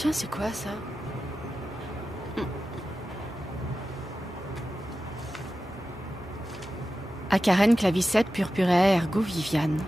Tiens, c'est quoi ça? Acaren clavicette purpurea ergo Viviane.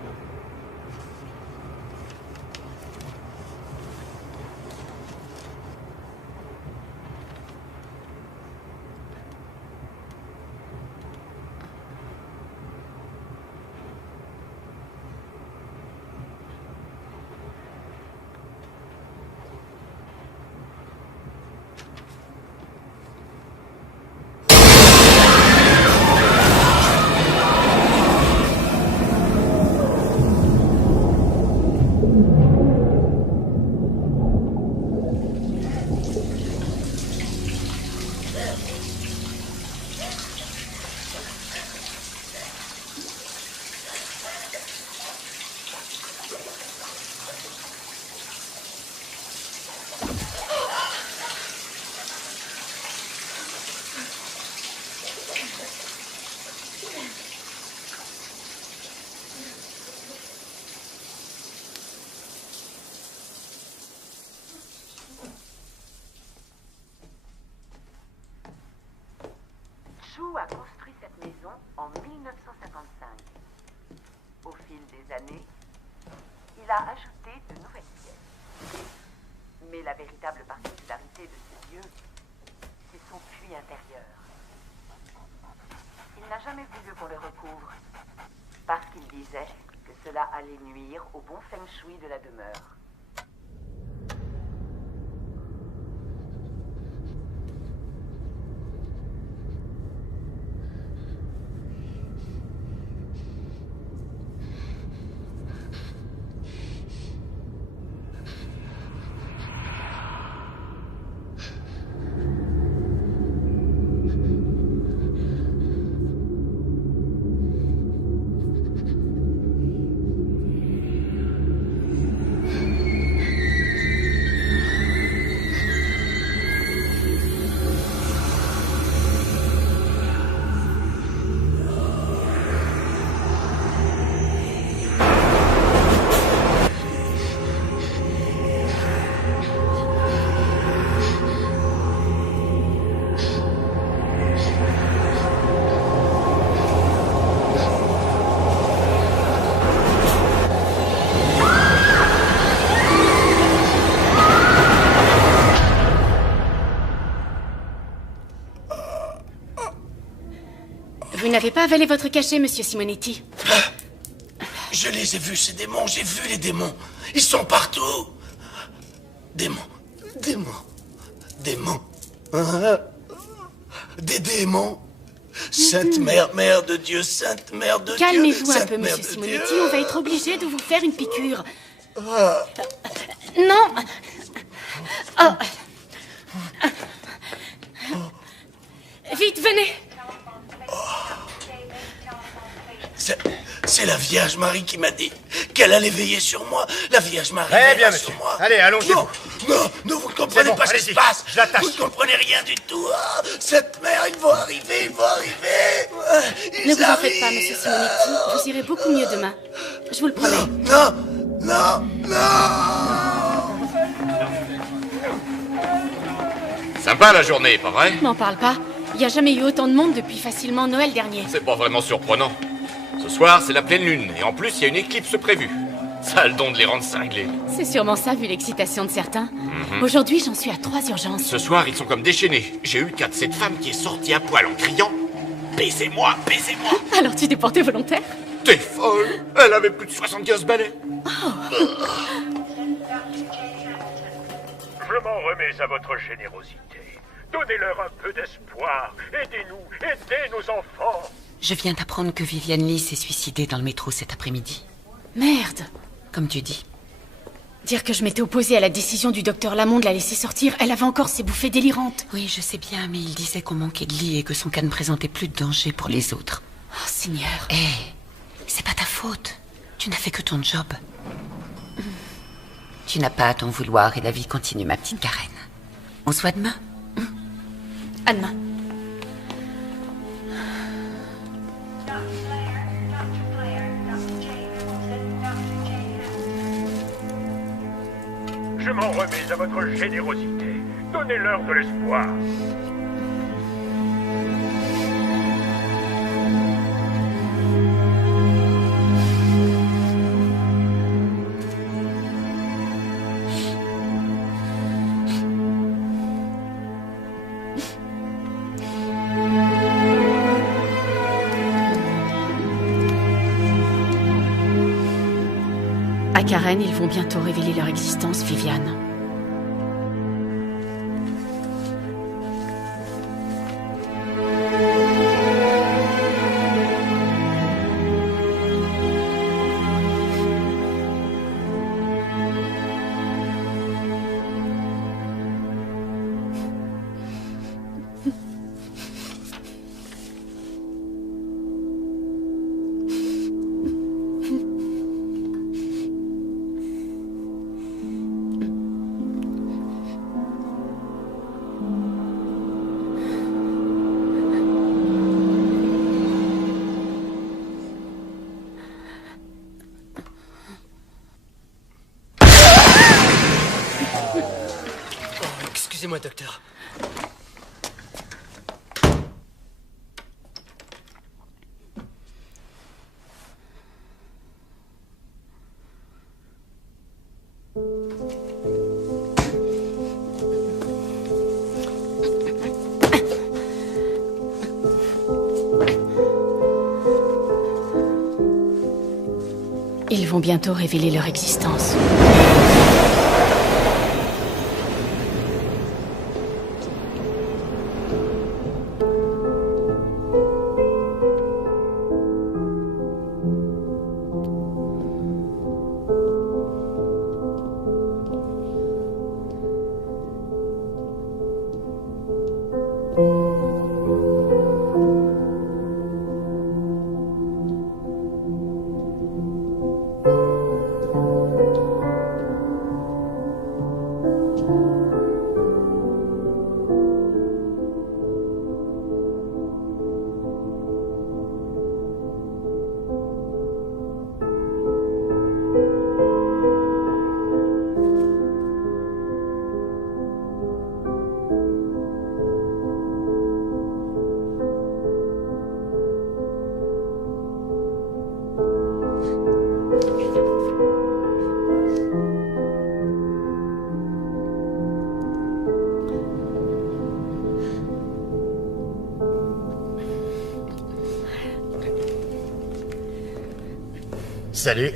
Chou a construit cette maison en 1955. Au fil des années, il a ajouté de nouvelles pièces. Mais la véritable particularité de ce lieu, c'est son puits intérieur. Il n'a jamais voulu qu'on le recouvre, parce qu'il disait que cela allait nuire au bon feng shui de la demeure. Vous n'avez pas avalé votre cachet, monsieur Simonetti. Je les ai vus, ces démons. J'ai vu les démons. Ils sont partout. Démons. Démons. Démons. Hein? Des démons. Sainte Mère, Mère de Dieu, Sainte Mère de Dieu. Calmez-vous un Sainte peu, Mère monsieur de Simonetti. Dieu. On va être obligé de vous faire une piqûre. Non. Oh. Vite, venez. C'est la Vierge Marie qui m'a dit qu'elle allait veiller sur moi. La Vierge Marie Très bien, veillera monsieur. sur moi. Allez, allongez-vous. Non, vous ne comprenez bon, pas ce qui se allez-y. passe. Je l'attache. Vous ne comprenez rien du tout. Ah, cette mère, ils vont arriver. Ils Ne vous en arrivent. faites pas, monsieur Simonetti. Vous irez beaucoup mieux demain. Je vous le promets. Non. Sympa la journée, pas vrai? M'en parle pas. Il n'y a jamais eu autant de monde depuis facilement Noël dernier. C'est pas vraiment surprenant. Ce soir, c'est la pleine lune, et en plus, il y a une éclipse prévue. Ça a le don de les rendre cinglés. C'est sûrement ça, vu l'excitation de certains. Aujourd'hui, j'en suis à 3 urgences. Ce soir, ils sont comme déchaînés. J'ai eu le cas de cette femme qui est sortie à poil en criant « Baisez-moi, baisez-moi !» Alors tu t'es porté volontaire? T'es folle! Elle avait plus de 75 balais. Je m'en remets à votre générosité. Donnez-leur un peu d'espoir. Aidez-nous, aidez nos enfants. Je viens d'apprendre que Viviane Lee s'est suicidée dans le métro cet après-midi. Merde. Comme tu dis. Dire que je m'étais opposée à la décision du docteur Lamont de la laisser sortir, elle avait encore ses bouffées délirantes. Oui, je sais bien, mais il disait qu'on manquait de lit et que son cas ne présentait plus de danger pour les autres. Oh, Seigneur. Hé, c'est pas ta faute. Tu n'as fait que ton job. Tu n'as pas à t'en vouloir et la vie continue, ma petite Karen. On se voit demain. À demain. Je m'en remets à votre générosité. Donnez-leur de l'espoir. À Karen, ils vont bientôt révéler leur existence, Viviane. Excusez-moi, docteur. Ils vont bientôt révéler leur existence. Salut.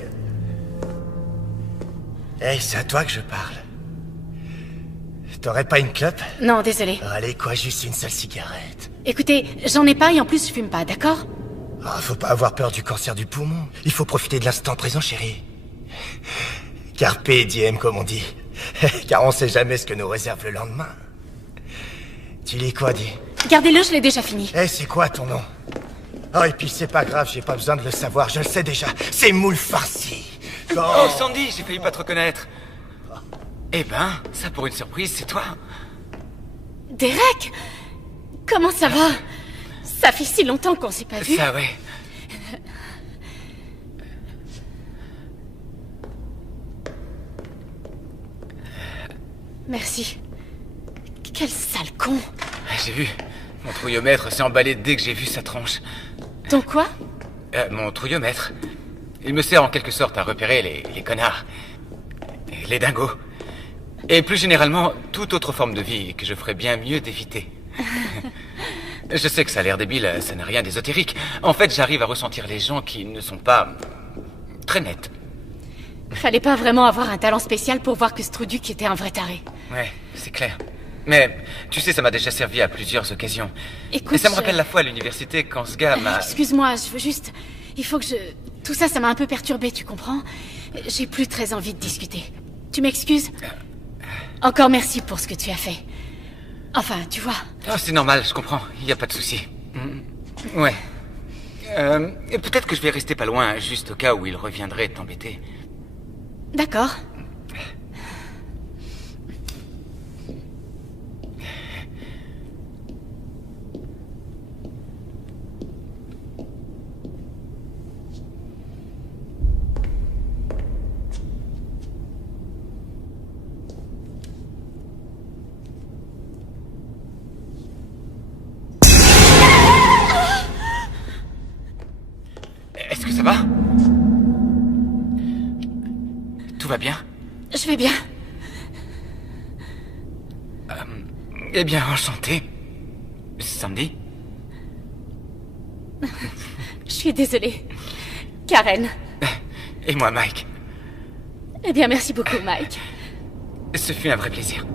Hey, c'est à toi que je parle. T'aurais pas une clope? Non, désolé. Allez, quoi, juste une seule cigarette. Écoutez, j'en ai pas et en plus je fume pas, d'accord? Oh, faut pas avoir peur du cancer du poumon. Il faut profiter de l'instant présent, chérie. Carpe diem, comme on dit. Car on sait jamais ce que nous réserve le lendemain. Tu lis quoi, dis? Gardez-le, je l'ai déjà fini. Eh, c'est quoi ton nom? Oh, et puis c'est pas grave, j'ai pas besoin de le savoir, je le sais déjà. C'est Moule Farci. Oh, Sandy, j'ai failli pas te reconnaître. Eh ben, ça pour une surprise, c'est toi. Derek! Comment ça va? Ça fait si longtemps qu'on s'est pas vu. Ça, ouais. Merci. Quel sale con. J'ai vu. Mon trouillomètre s'est emballé dès que j'ai vu sa tronche. Ton quoi? Mon trouillomètre. Il me sert en quelque sorte à repérer les connards. Les dingos. Et plus généralement, toute autre forme de vie que je ferais bien mieux d'éviter. Je sais que ça a l'air débile, ça n'a rien d'ésotérique. En fait, j'arrive à ressentir les gens qui ne sont pas très nets. Fallait pas vraiment avoir un talent spécial pour voir que Struduc était un vrai taré. Ouais, c'est clair. Mais, tu sais, ça m'a déjà servi à plusieurs occasions. Écoute, et ça me rappelle la fois à l'université quand ce gars m'a... Excuse-moi, je veux juste... Il faut que je... Tout ça, ça m'a un peu perturbé, tu comprends? J'ai plus très envie de discuter. Tu m'excuses? Encore merci pour ce que tu as fait. Enfin, tu vois... Oh, c'est normal, je comprends. Il n'y a pas de souci. Ouais. Et peut-être que je vais rester pas loin, juste au cas où il reviendrait t'embêter. D'accord. tout va bien? Je vais bien. Eh bien, enchanté. Sandy? Je suis désolée. Karen. Et moi, Mike. Eh bien, merci beaucoup, Mike. Ce fut un vrai plaisir.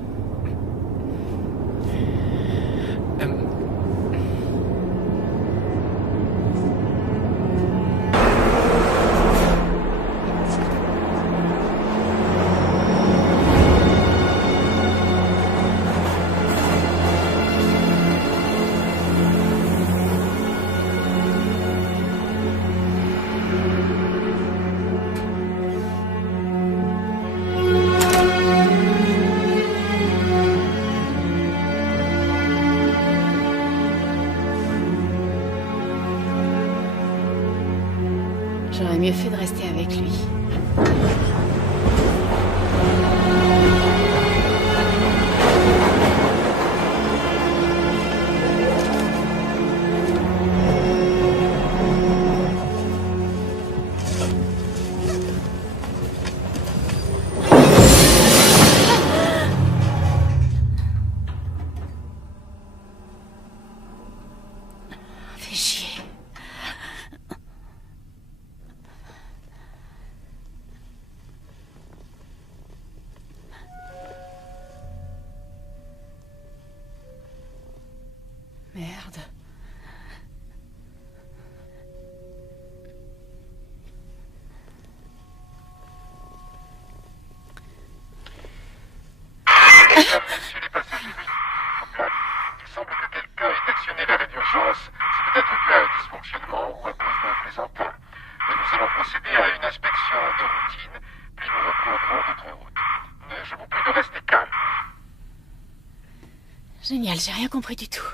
J'aurais mieux fait de rester avec lui. Fais chier. Merde. Il semble que quelqu'un ait actionné l'arrêt d'urgence. C'est peut-être dû à un dysfonctionnement ou à cause d'un plaisantin. Mais nous allons procéder à une inspection de routine, puis nous reprendrons notre route. Je vous prie de rester calme. Génial, j'ai rien compris du tout.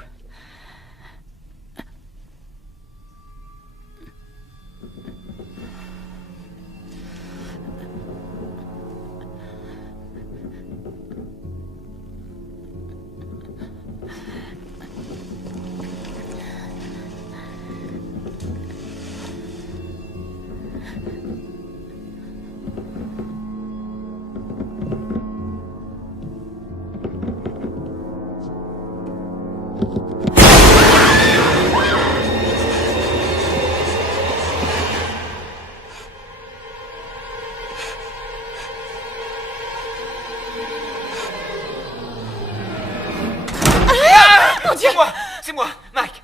C'est moi, Mike.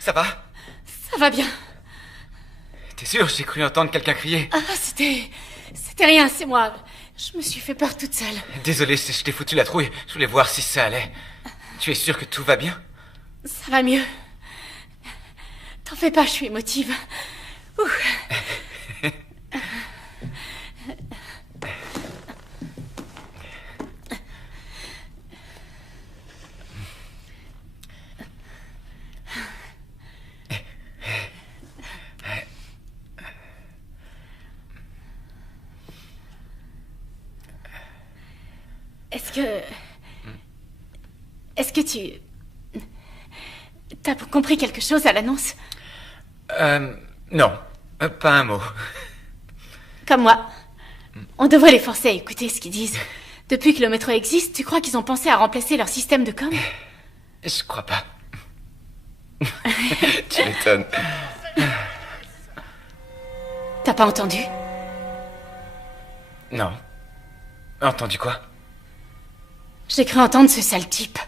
Ça va? Ça va bien. T'es sûr? J'ai cru entendre quelqu'un crier. Ah, c'était rien, c'est moi. Je me suis fait peur toute seule. Désolé, je t'ai foutu la trouille. Je voulais voir si ça allait. Tu es sûr que tout va bien? Ça va mieux. T'en fais pas, je suis émotive. Ouh. Est-ce que tu... T'as compris quelque chose à l'annonce? Non. Pas un mot. Comme moi. On devrait les forcer à écouter ce qu'ils disent. Depuis que le métro existe, tu crois qu'ils ont pensé à remplacer leur système de com? Je crois pas. Tu m'étonnes. T'as pas entendu? Non. Entendu quoi? J'ai cru entendre ce sale type.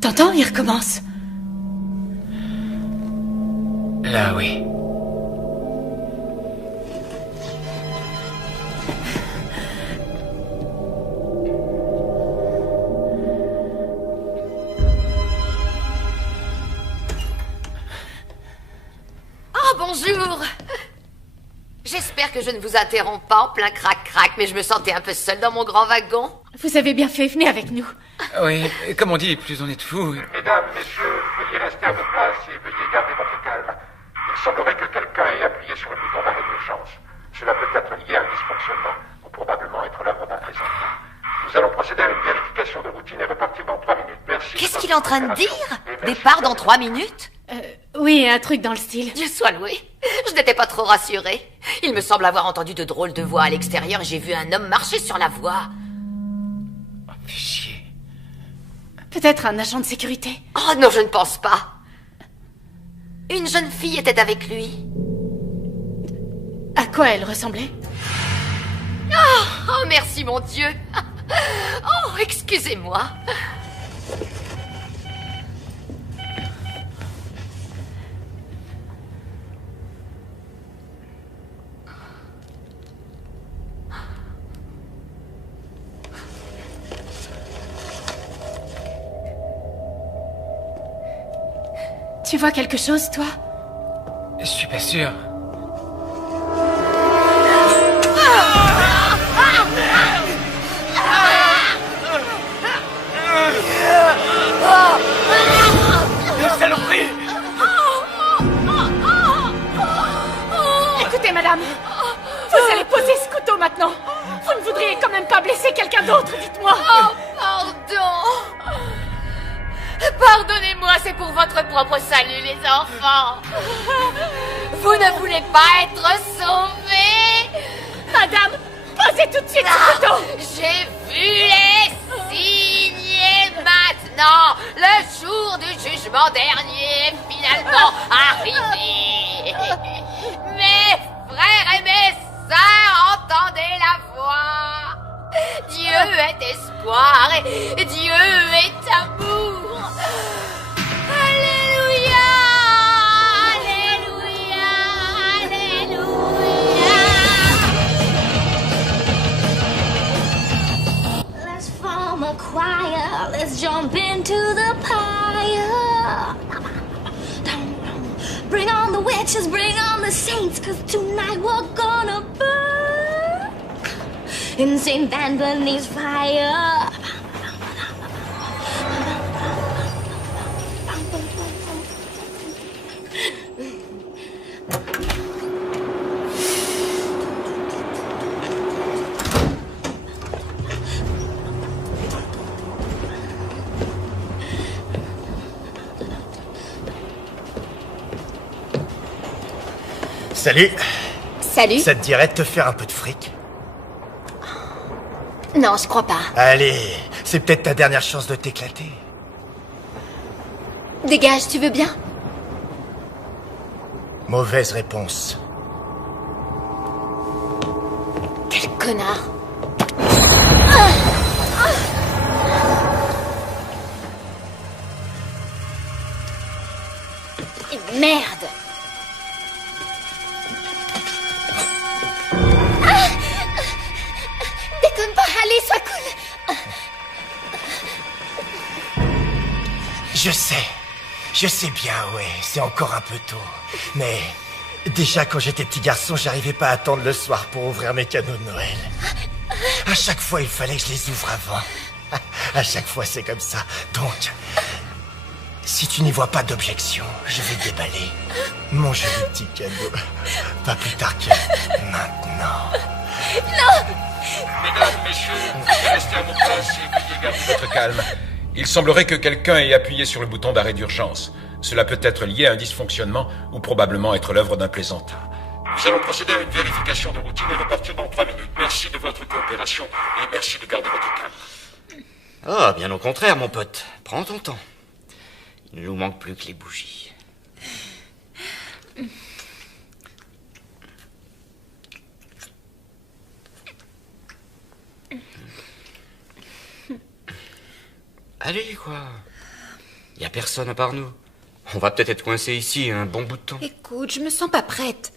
T'entends? Il recommence. Là, oui. Oh, bonjour! J'espère que je ne vous interromps pas en plein crac-crac, mais je me sentais un peu seule dans mon grand wagon. Vous avez bien fait, venez avec nous. Oui, comme on dit, plus on est de fous. Mesdames, messieurs, veuillez rester à vos places et veuillez garder votre calme. Il semblerait que quelqu'un ait appuyé sur le bouton d'arrêt d'urgence. Cela peut être lié à un dysfonctionnement, ou probablement être l'œuvre d'un plaisantin. Nous allons procéder à une vérification de routine et repartir dans 3 minutes. Merci. Qu'est-ce qu'il est en train de dire? Départ dans 3 minutes? Oui, un truc dans le style. Dieu soit loué. Je n'étais pas trop rassurée. Il me semble avoir entendu de drôles de voix à l'extérieur et j'ai vu un homme marcher sur la voie. Oh, fais chier. Peut-être un agent de sécurité. Oh non, je ne pense pas. Une jeune fille était avec lui. À quoi elle ressemblait? Oh, merci mon Dieu. Oh, excusez-moi. Tu vois quelque chose, toi? Je suis pas sûr. Saloperie! Écoutez, madame, vous allez poser ce couteau maintenant. Vous ne voudriez quand même pas blesser quelqu'un d'autre, dites-moi. Oh, pardon. Pardonnez-moi, c'est pour votre propre salut, les enfants. Vous ne voulez pas être sauvés? Madame, posez tout de suite ce couteau. J'ai vu les signes et maintenant, le jour du jugement dernier est finalement arrivé. Mes frères et mes sœurs, entendez la voix. Dieu est espoir et Dieu est amour. Alléluia, Alléluia, Alléluia. Let's form a choir, let's jump into the pyre. Bring on the witches, bring on the saints, 'cause tonight we're gonna burn in St. Anthony's fire. Salut. Salut. Ça te dirait de te faire un peu de fric? Non, je crois pas. Allez, c'est peut-être ta dernière chance de t'éclater. Dégage, tu veux bien? Mauvaise réponse. Quel connard. Et merde. Déconne pas, allez, sois cool. Je sais bien, ouais, c'est encore un peu tôt. Mais déjà quand j'étais petit garçon, j'arrivais pas à attendre le soir pour ouvrir mes cadeaux de Noël. À chaque fois, il fallait que je les ouvre avant. À chaque fois, c'est comme ça. Donc, si tu n'y vois pas d'objection, je vais déballer mon joli petit cadeau. Pas plus tard que maintenant. Mesdames, messieurs, restez à vos places et veuillez garder votre calme. Il semblerait que quelqu'un ait appuyé sur le bouton d'arrêt d'urgence. Cela peut être lié à un dysfonctionnement ou probablement être l'œuvre d'un plaisantin. Nous allons procéder à une vérification de routine et repartir dans 3 minutes. Merci de votre coopération et merci de garder votre calme. Ah, bien au contraire, mon pote. Prends ton temps. Il ne nous manque plus que les bougies. Allez, quoi. Y a personne à part nous. On va peut-être être coincés ici un bon bout de temps. Écoute, je me sens pas prête.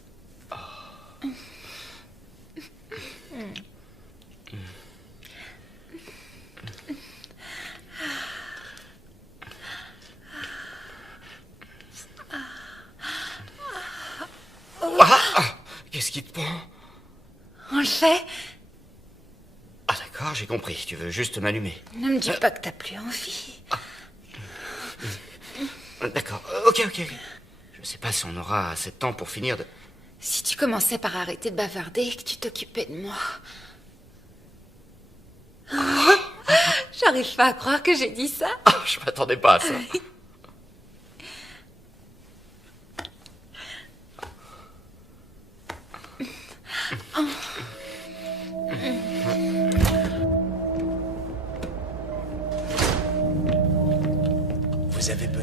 Qu'est-ce qui te prend? On le fait? Ah d'accord, j'ai compris. Tu veux juste m'allumer. Ne me dis pas que t'as plus envie. D'accord, ok. Je sais pas si on aura assez de temps pour finir de... Si tu commençais par arrêter de bavarder et que tu t'occupais de moi. J'arrive pas à croire que j'ai dit ça. Ah, je m'attendais pas à ça.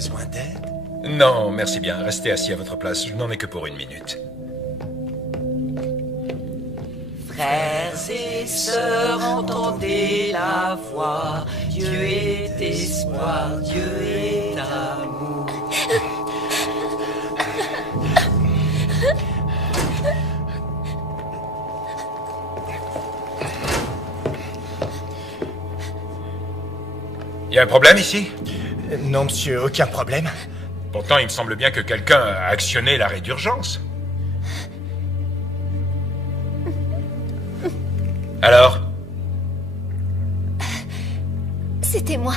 besoin d'aide? Non, merci bien. Restez assis à votre place. Je n'en ai que pour 1 minute. Frères et sœurs, entendez la voix. Dieu est espoir, Dieu est amour. Y a un problème ici? Non, monsieur, aucun problème. Pourtant, il me semble bien que quelqu'un a actionné l'arrêt d'urgence. Alors? C'était moi.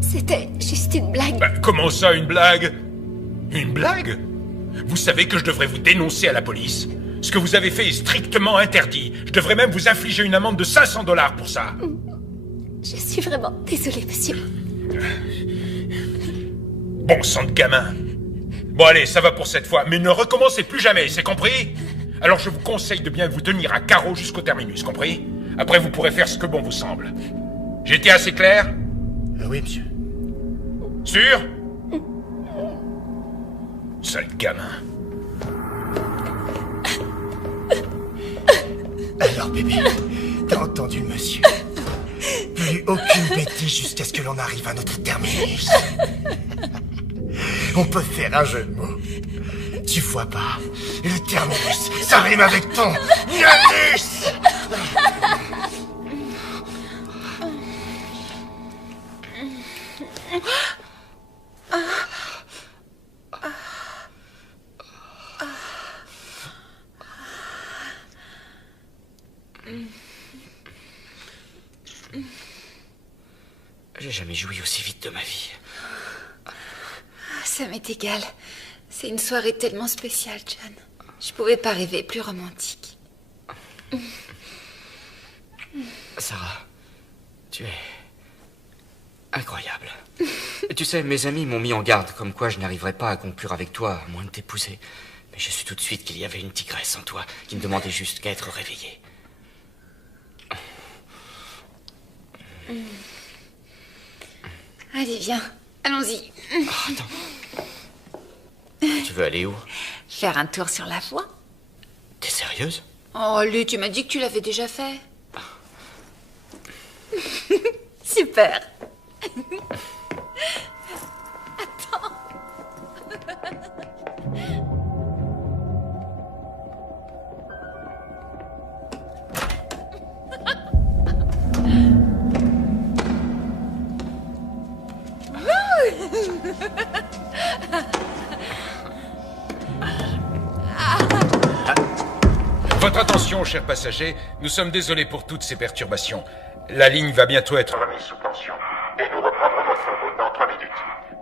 C'était juste une blague. Bah, comment ça, une blague? Une blague? Vous savez que je devrais vous dénoncer à la police. Ce que vous avez fait est strictement interdit. Je devrais même vous infliger une amende de $500 pour ça. Je suis vraiment désolée, monsieur. Bon sang de gamin. Bon allez, ça va pour cette fois, mais ne recommencez plus jamais, c'est compris? Alors je vous conseille de bien vous tenir à carreau jusqu'au terminus, compris? Après vous pourrez faire ce que bon vous semble. J'ai été assez clair? Oui, monsieur. Sûr? Sale gamin. Alors bébé, t'as entendu le monsieur? Plus aucune bêtise jusqu'à ce que l'on arrive à notre terminus. On peut faire un jeu de mots. Tu vois pas, le terminus, ça rime avec ton anus. J'ai jamais joui aussi vite de ma vie. Ça m'est égal. C'est une soirée tellement spéciale, John. Je pouvais pas rêver plus romantique. Sarah, tu es incroyable. Tu sais, mes amis m'ont mis en garde, comme quoi je n'arriverais pas à conclure avec toi, à moins de t'épouser. Mais j'ai su tout de suite qu'il y avait une tigresse en toi, qui ne demandait juste qu'à être réveillée. Allez, viens. Allons-y. Oh, attends. Tu veux aller où? Faire un tour sur la voie. T'es sérieuse? Oh, Lu, tu m'as dit que tu l'avais déjà fait. Super. Attends. Votre attention, chers passagers, nous sommes désolés pour toutes ces perturbations. La ligne va bientôt être remise sous tension. Et nous reprendrons notre route dans 3 minutes.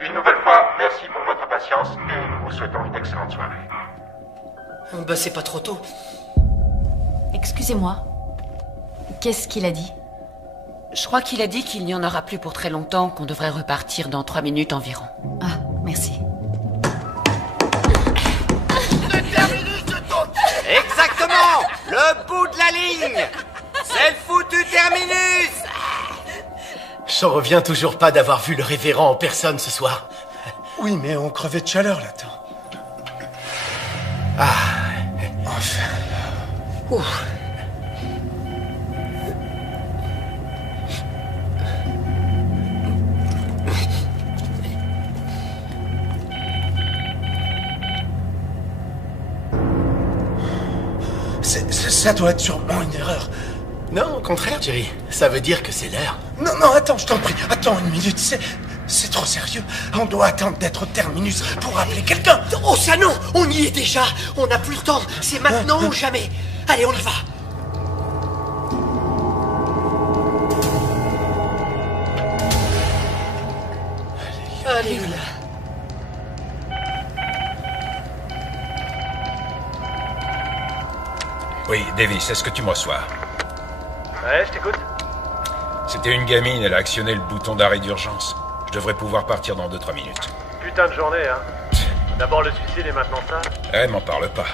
Une nouvelle fois, merci pour votre patience et nous vous souhaitons une excellente soirée. Bah c'est pas trop tôt. Excusez-moi. Qu'est-ce qu'il a dit? Je crois qu'il a dit qu'il n'y en aura plus pour très longtemps, qu'on devrait repartir dans 3 minutes environ. Ah, merci. Exactement! Le bout de la ligne! C'est le foutu terminus! J'en reviens toujours pas d'avoir vu le révérend en personne ce soir. Oui, mais on crevait de chaleur là-dedans. Ah, enfin. Ouf. Ça doit être sûrement une erreur. Non, au contraire, Jerry. Ça veut dire que c'est l'heure. Non, attends, je t'en prie. Attends 1 minute, c'est trop sérieux. On doit attendre d'être au terminus pour appeler quelqu'un. Oh ça non! On y est déjà! On n'a plus le temps! C'est maintenant ou jamais! Allez, on y va! Alléluia! Oui, Davis, est-ce que tu me reçois? Ouais, je t'écoute. C'était une gamine, elle a actionné le bouton d'arrêt d'urgence. Je devrais pouvoir partir dans 2-3 minutes. Putain de journée, hein. D'abord le suicide et maintenant ça. Eh, m'en parle pas.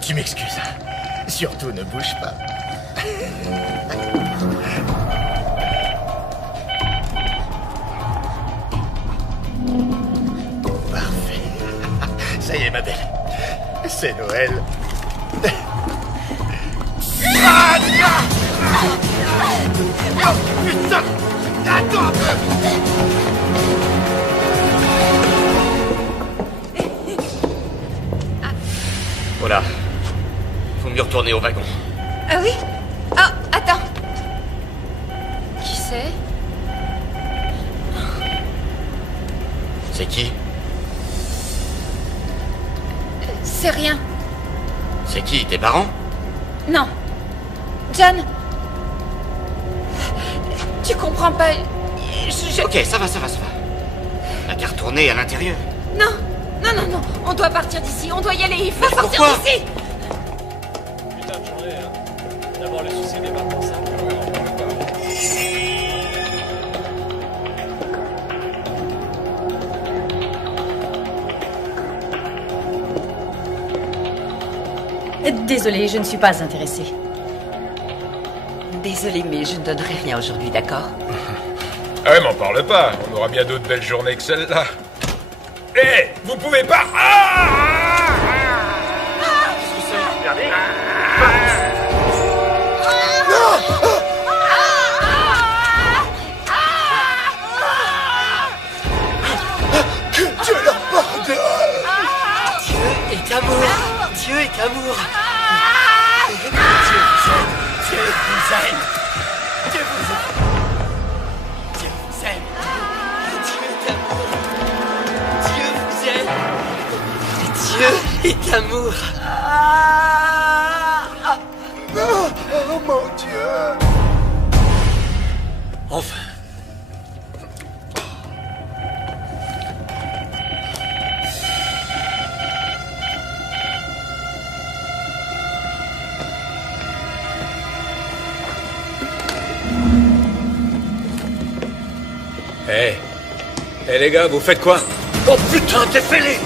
Tu m'excuses. Surtout, ne bouge pas. Parfait. Ça y est, ma belle. C'est Noël. Ah, oh, putain! Attends un peu! Voilà. Faut mieux retourner au wagon. Ah oui? Ah, attends. Qui c'est? C'est qui? C'est rien. C'est qui? Tes parents? Non. John. Tu comprends pas. Ok, ça va. T'as qu'à retourner à l'intérieur. Non. On doit partir d'ici. On doit y aller. Il faut sortir pourquoi d'ici. Putain de journée, hein. D'abord le suicide et maintenant ça. Désolée, je ne suis pas intéressée. Désolée, mais je ne donnerai rien aujourd'hui, d'accord? Ah ouais, m'en parle pas. On aura bien d'autres belles journées que celle-là. Hé, vous pouvez pas... Que Dieu leur pardonne! Dieu est amour. Dieu est amour. Dieu vous aime. Dieu vous aime. Dieu vous aime. Dieu est amour. Dieu vous aime. Dieu est amour. Oh mon Dieu! Enfin. Hé les gars, vous faites quoi? Oh putain, t'es fêlé!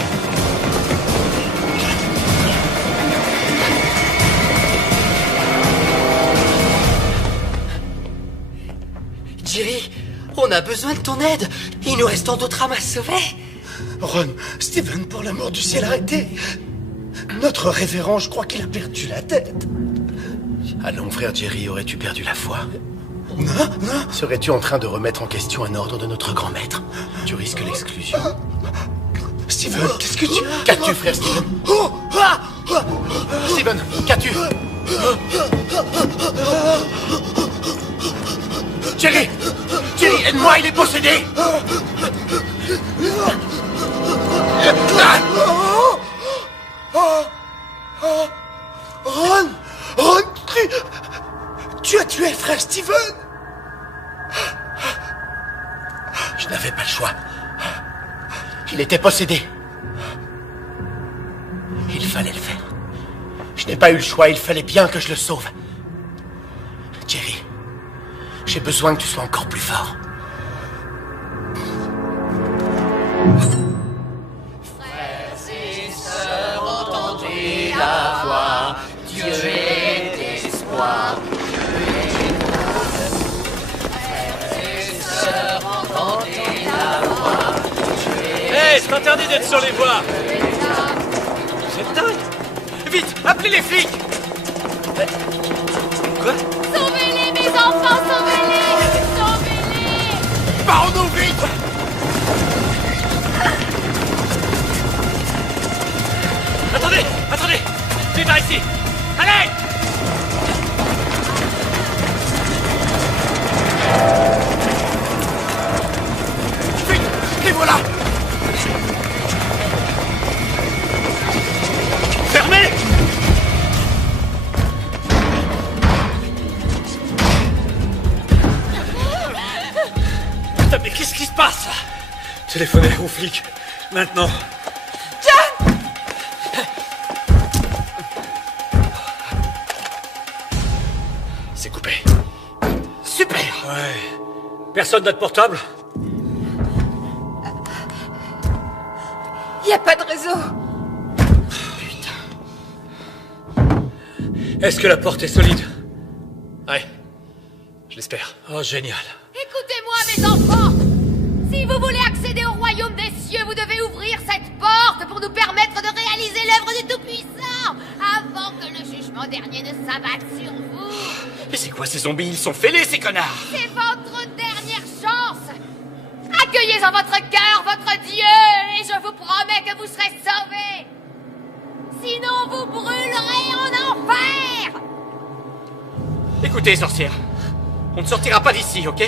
Jerry, on a besoin de ton aide. Il nous reste tant d'autres âmes à sauver. Ron, Steven, pour l'amour du ciel, arrêtez! Notre révérend, je crois qu'il a perdu la tête. Allons, frère Jerry, aurais-tu perdu la foi? Non. Serais-tu en train de remettre en question un ordre de notre grand maître? Tu risques l'exclusion. Steven, qu'est-ce que tu... Qu'as-tu, frère Steven? Steven, qu'as-tu? Jerry! Jerry, aide-moi, il est possédé! Ron, tu as tué frère Steven! Je n'avais pas le choix. Il était possédé. Il fallait le faire. Je n'ai pas eu le choix, il fallait bien que je le sauve. Jerry, j'ai besoin que tu sois encore plus fort. Frères et sœurs, entendez la voix. Dieu est d'espoir. Hé, c'est interdit d'être sur les voies. Vous êtes dingue. Vite, appelez les flics. Quoi? Sauvez-les, mes enfants, sauvez-les. Sauvez-les. Parons-nous vite. Attendez. Vite par ici. Allez. Vite, les voilà. Fermez. Putain, mais qu'est-ce qui se passe là? Téléphonez aux flics. Maintenant. John! C'est coupé. Super. Ouais. Personne n'a de portable? Y a pas de réseau. Est-ce que la porte est solide? Ouais. Je l'espère. Oh, génial. Écoutez-moi, mes enfants. Si vous voulez accéder au royaume des cieux, vous devez ouvrir cette porte pour nous permettre de réaliser l'œuvre du Tout-Puissant avant que le jugement dernier ne s'abatte sur vous. Mais c'est quoi ces zombies? Ils sont fêlés, ces connards! C'est votre dernière chance. Accueillez en votre cœur votre Dieu et je vous promets que vous serez sauvés. Sinon, vous brûlerez en enfer. Écoutez, sorcière, on ne sortira pas d'ici, ok?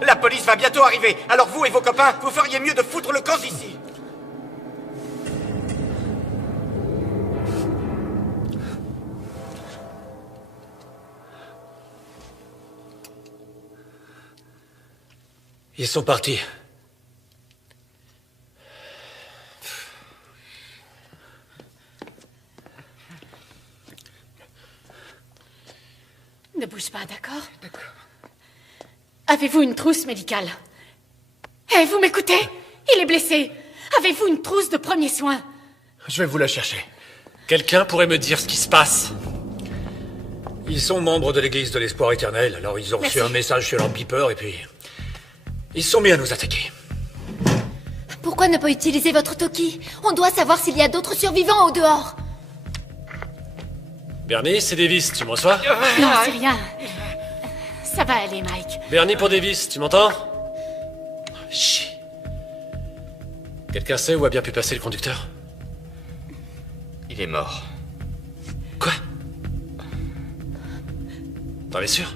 La police va bientôt arriver, alors vous et vos copains, vous feriez mieux de foutre le camp d'ici. Ils sont partis. Ne bouge pas, d'accord? D'accord. Avez-vous une trousse médicale? Eh, vous m'écoutez? Il est blessé. Avez-vous une trousse de premiers soins? Je vais vous la chercher. Quelqu'un pourrait me dire ce qui se passe? Ils sont membres de l'église de l'espoir éternel, alors ils ont reçu un message sur leur beeper et puis... ils se sont mis à nous attaquer. Pourquoi ne pas utiliser votre Toki? On doit savoir s'il y a d'autres survivants au dehors. Bernie, c'est Davis, tu me reçois? Non, c'est rien. Ça va aller, Mike. Bernie pour Davis, tu m'entends? Chut. Quelqu'un sait où a bien pu passer le conducteur? Il est mort. Quoi? T'en es sûr?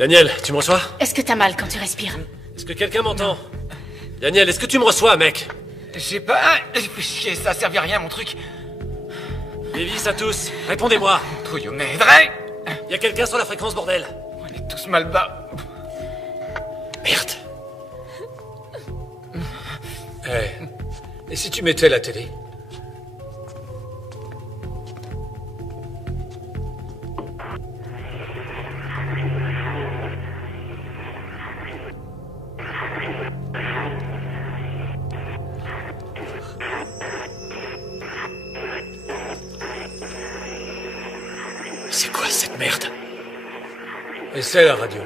Daniel, tu me reçois? Est-ce que t'as mal quand tu respires? Est-ce que quelqu'un m'entend? Daniel, est-ce que tu me reçois, mec? J'ai pas... Chier, ça servait à rien, mon truc. Davis à tous, répondez-moi. Trouillou m'aiderait. Y a quelqu'un sur la fréquence, bordel? On est tous mal bas. Merde. Et si tu mettais la télé? C'est quoi cette merde? Et c'est la radio.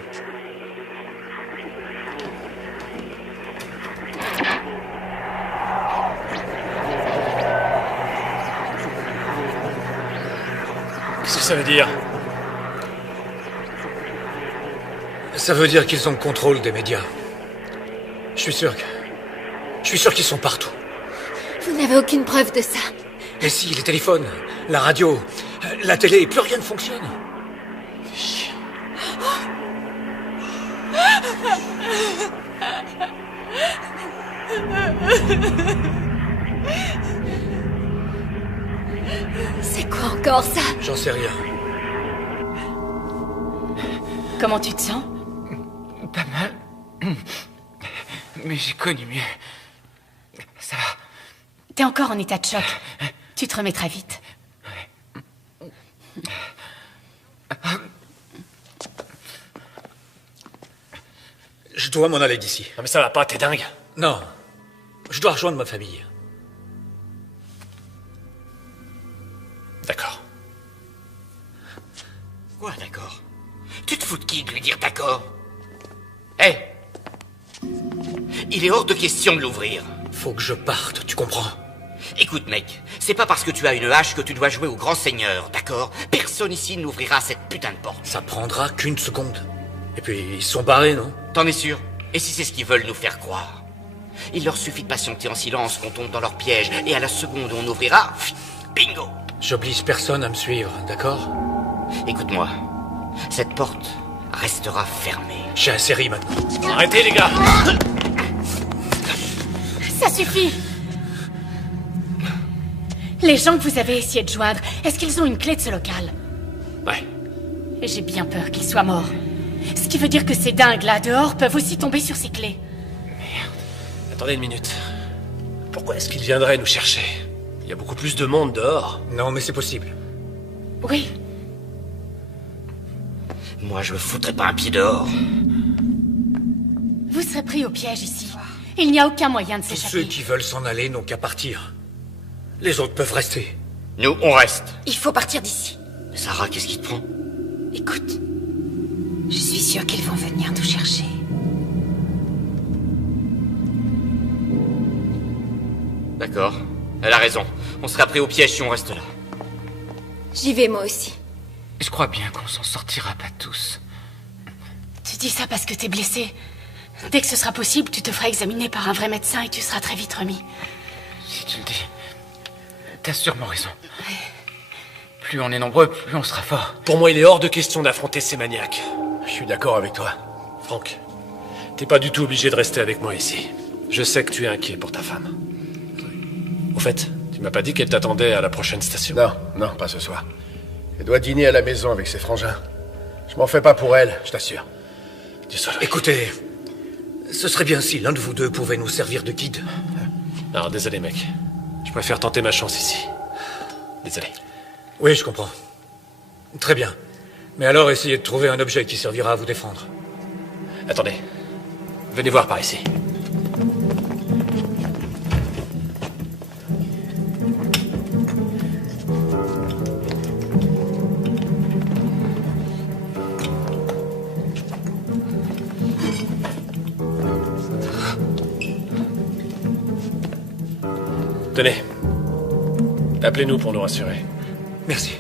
Qu'est-ce que ça veut dire? Ça veut dire qu'ils ont le contrôle des médias. Je suis sûr qu'ils sont partout. Vous n'avez aucune preuve de ça. Mais si, les téléphones, la radio, la télé, plus rien ne fonctionne. C'est quoi encore ça? J'en sais rien. Comment tu te sens? Pas mal. Mais j'ai connu mieux. Ça va. T'es encore en état de choc. Tu te remettras vite. Je dois m'en aller d'ici. Non mais ça va pas, t'es dingue? Non. Je dois rejoindre ma famille. D'accord. Quoi, d'accord? Tu te fous de qui de lui dire d'accord? Hé! Il est hors de question de l'ouvrir. Faut que je parte, tu comprends? Écoute, mec, c'est pas parce que tu as une hache que tu dois jouer au grand seigneur, d'accord? Personne ici n'ouvrira cette putain de porte. Ça prendra qu'une seconde. Et puis, ils sont barrés, non? T'en es sûr? Et si c'est ce qu'ils veulent nous faire croire? Il leur suffit de patienter en silence qu'on tombe dans leur piège, et à la seconde où on ouvrira, bingo! J'oblige personne à me suivre, d'accord? Écoute-moi, cette porte restera fermée. J'ai assez ri maintenant. Arrêtez, les gars! Ça suffit! Les gens que vous avez essayé de joindre, est-ce qu'ils ont une clé de ce local? Ouais. J'ai bien peur qu'ils soient morts. Ce qui veut dire que ces dingues là dehors peuvent aussi tomber sur ces clés. Merde. Attendez une minute. Pourquoi est-ce qu'ils viendraient nous chercher? Il y a beaucoup plus de monde dehors. Non, mais c'est possible. Oui. Moi, je me foutrais pas un pied dehors. Vous serez pris au piège ici. Il n'y a aucun moyen de Tous s'échapper. ceux qui veulent s'en aller n'ont qu'à partir. Les autres peuvent rester. Nous, on reste. Il faut partir d'ici. Sarah, qu'est-ce qui te prend? Écoute, je suis sûre qu'ils vont venir nous chercher. D'accord. Elle a raison. On sera pris au piège si on reste là. J'y vais moi aussi. Je crois bien qu'on s'en sortira pas tous. Tu dis ça parce que t'es blessé. Dès que ce sera possible, tu te feras examiner par un vrai médecin et tu seras très vite remis. Si tu le dis, t'as sûrement raison. Plus on est nombreux, plus on sera fort. Pour moi, il est hors de question d'affronter ces maniaques. Je suis d'accord avec toi. Franck, t'es pas du tout obligé de rester avec moi ici. Je sais que tu es inquiet pour ta femme. Au fait, tu m'as pas dit qu'elle t'attendait à la prochaine station? Non, pas ce soir. Elle doit dîner à la maison avec ses frangins. Je m'en fais pas pour elle, je t'assure. Désolé. Écoutez, ce serait bien si l'un de vous deux pouvait nous servir de guide. Alors, désolé, mec. Je préfère tenter ma chance ici. Désolé. Oui, je comprends. Très bien. Mais alors, essayez de trouver un objet qui servira à vous défendre. Attendez. Venez voir par ici. Tenez. Appelez-nous pour nous rassurer. Merci.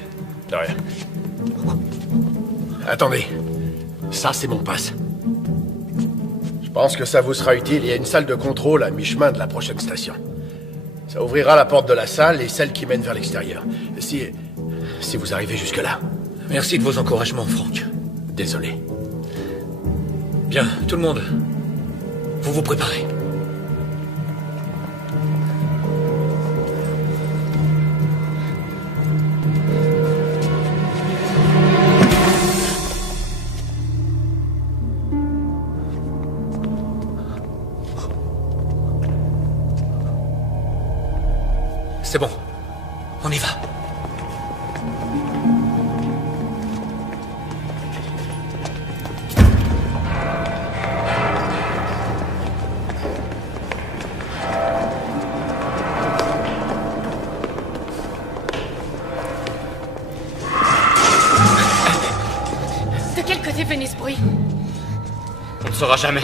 De rien. Attendez. Ça, c'est mon passe. Je pense que ça vous sera utile. Il y a une salle de contrôle à mi-chemin de la prochaine station. Ça ouvrira la porte de la salle et celle qui mène vers l'extérieur. Si vous arrivez jusque-là. Merci de vos encouragements, Franck. Désolé. Bien, tout le monde. Vous vous préparez. C'est bon. On y va. De quel côté venait ce bruit? On ne saura jamais.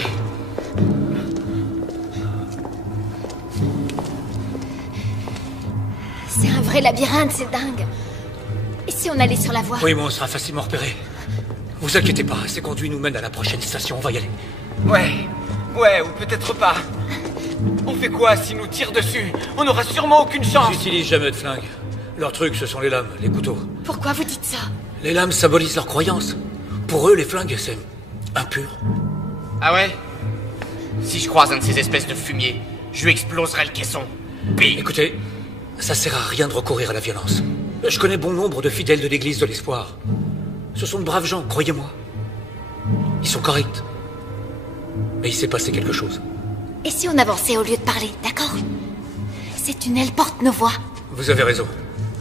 C'est un vrai labyrinthe, c'est dingue. Et si on allait sur la voie? Oui, mais on sera facilement repéré. Vous inquiétez pas, ces conduits nous mènent à la prochaine station, on va y aller. Ouais, ou peut-être pas. On fait quoi s'ils nous tirent dessus? On n'aura sûrement aucune chance. Ils n'utilisent jamais de flingue. Leur truc, ce sont les lames, les couteaux. Pourquoi vous dites ça? Les lames symbolisent leur croyance. Pour eux, les flingues, c'est impur. Ah ouais? Si je croise un de ces espèces de fumier, je lui exploserai le caisson. Bing! Écoutez, ça sert à rien de recourir à la violence. Je connais bon nombre de fidèles de l'église de l'espoir. Ce sont de braves gens, croyez-moi. Ils sont corrects. Mais il s'est passé quelque chose. Et si on avançait au lieu de parler, d'accord? Ces tunnels portent nos voix. Vous avez raison.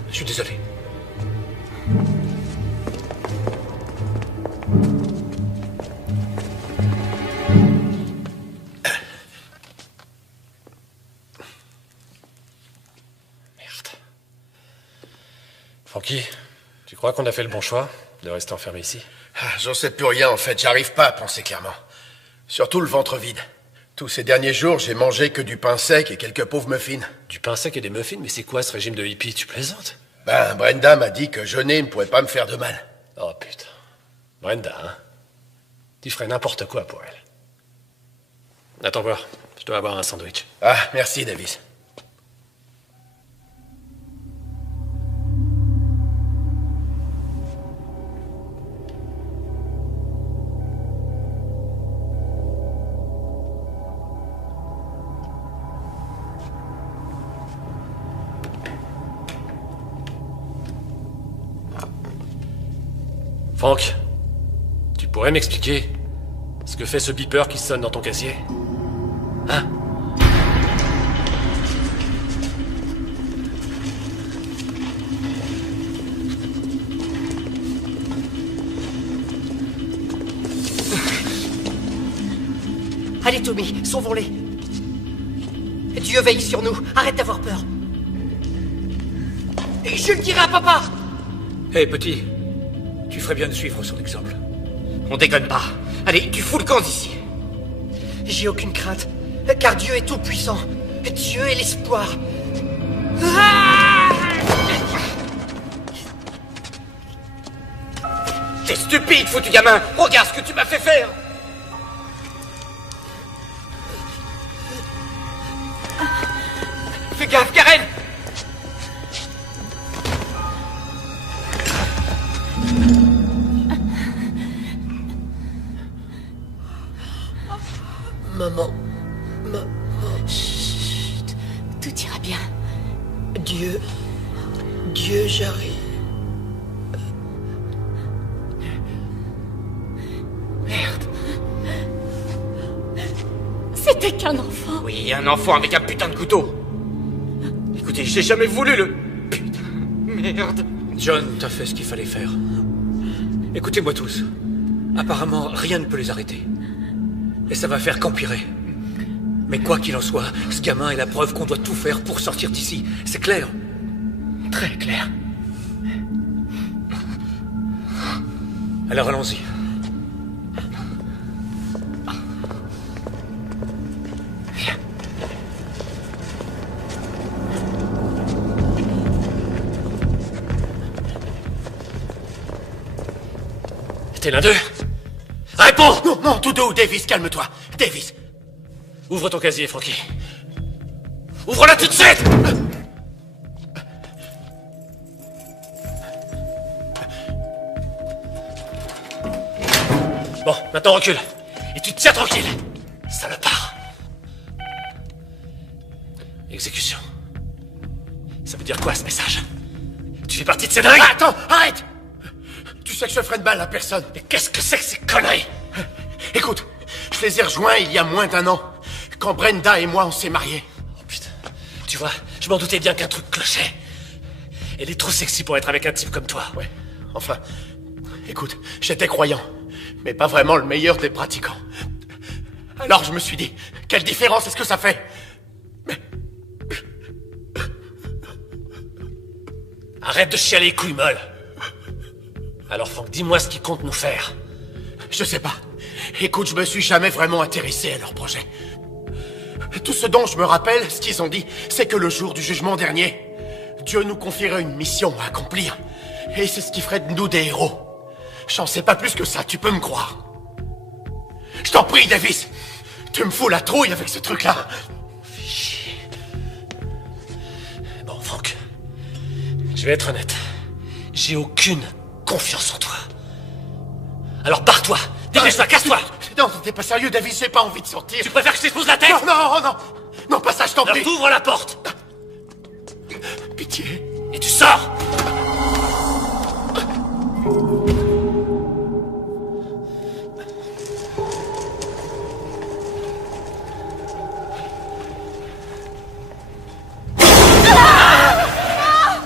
Je suis désolé. Francky, tu crois qu'on a fait le bon choix de rester enfermé ici? J'en sais plus rien en fait, j'arrive pas à penser clairement. Surtout le ventre vide. Tous ces derniers jours, j'ai mangé que du pain sec et quelques pauvres muffins. Du pain sec et des muffins? Mais c'est quoi ce régime de hippie? Tu plaisantes? Ben, Brenda m'a dit que jeûner ne pouvait pas me faire de mal. Oh putain. Brenda, hein? Tu ferais n'importe quoi pour elle. Attends voir, je dois avoir un sandwich. Ah, merci Davis. Franck, tu pourrais m'expliquer ce que fait ce beeper qui sonne dans ton casier? Hein? Allez, Tommy, sauvons-les. Dieu veille sur nous. Arrête d'avoir peur. Et je le dirai à papa. Hé, petit, tu ferais bien de suivre son exemple. On déconne pas. Allez, tu fous le camp d'ici. J'ai aucune crainte, car Dieu est tout-puissant. Dieu est l'espoir. T'es stupide, foutu gamin. Regarde ce que tu m'as fait faire. Fais gaffe, Karen. Maman. Chut. Tout ira bien. Dieu, j'arrive. Merde. C'était qu'un enfant. Oui, un enfant avec un putain de couteau. Écoutez, j'ai jamais voulu le... Putain, merde. John, t'as fait ce qu'il fallait faire. Écoutez-moi tous. Apparemment, rien ne peut les arrêter. Et ça va faire qu'empirer. Mais quoi qu'il en soit, ce gamin est la preuve qu'on doit tout faire pour sortir d'ici. C'est clair? Très clair. Alors allons-y. Viens. T'es l'un d'eux? Réponds! Non, non, tout doux, Davis, calme-toi. Davis. Ouvre ton casier, Frankie. Ouvre-la tout de suite! Bon, maintenant recule. Et tu te tiens tranquille. Salopard. Exécution. Ça veut dire quoi, ce message? Tu fais partie de ces dingues? Attends, arrête! Tu sais que je ferai de mal à personne. Mais qu'est-ce que c'est que ces conneries? Écoute, je les ai rejoints il y a moins d'1 an, quand Brenda et moi on s'est mariés. Oh putain. Tu vois, je m'en doutais bien qu'un truc clochait. Elle est trop sexy pour être avec un type comme toi. Ouais, enfin, écoute, j'étais croyant, mais pas vraiment le meilleur des pratiquants. Alors je me suis dit, quelle différence est-ce que ça fait? Arrête de chialer les couilles molles. Alors Franck, dis-moi ce qu'ils comptent nous faire. Je sais pas. Écoute, je me suis jamais vraiment intéressé à leur projet. Tout ce dont je me rappelle, ce qu'ils ont dit, c'est que le jour du jugement dernier, Dieu nous confierait une mission à accomplir. Et c'est ce qui ferait de nous des héros. J'en sais pas plus que ça, tu peux me croire. Je t'en prie, Davis. Tu me fous la trouille avec ce truc-là. Chier. Bon, Franck. Je vais être honnête. J'ai aucune confiance en toi. Alors barre-toi. Dépêche-toi, casse-toi. Non, t'es pas sérieux, Davis, j'ai pas envie de sortir. Tu préfères que je t'expose la tête? Non, non, pas ça, je t'en prie. Alors t'ouvres la porte. Pitié. Et tu sors.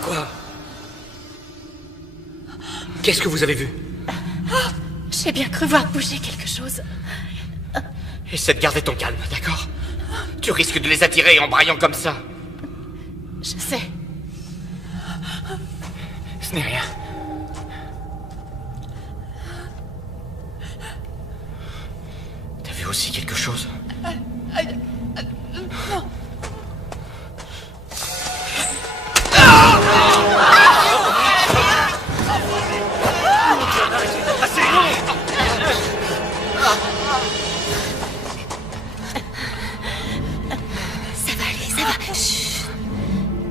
Quoi? Qu'est-ce que vous avez vu? J'ai bien cru voir bouger quelque chose. Essaie de garder ton calme, d'accord? Tu risques de les attirer en braillant comme ça. Je sais. Ce n'est rien. T'as vu aussi quelque chose? Non.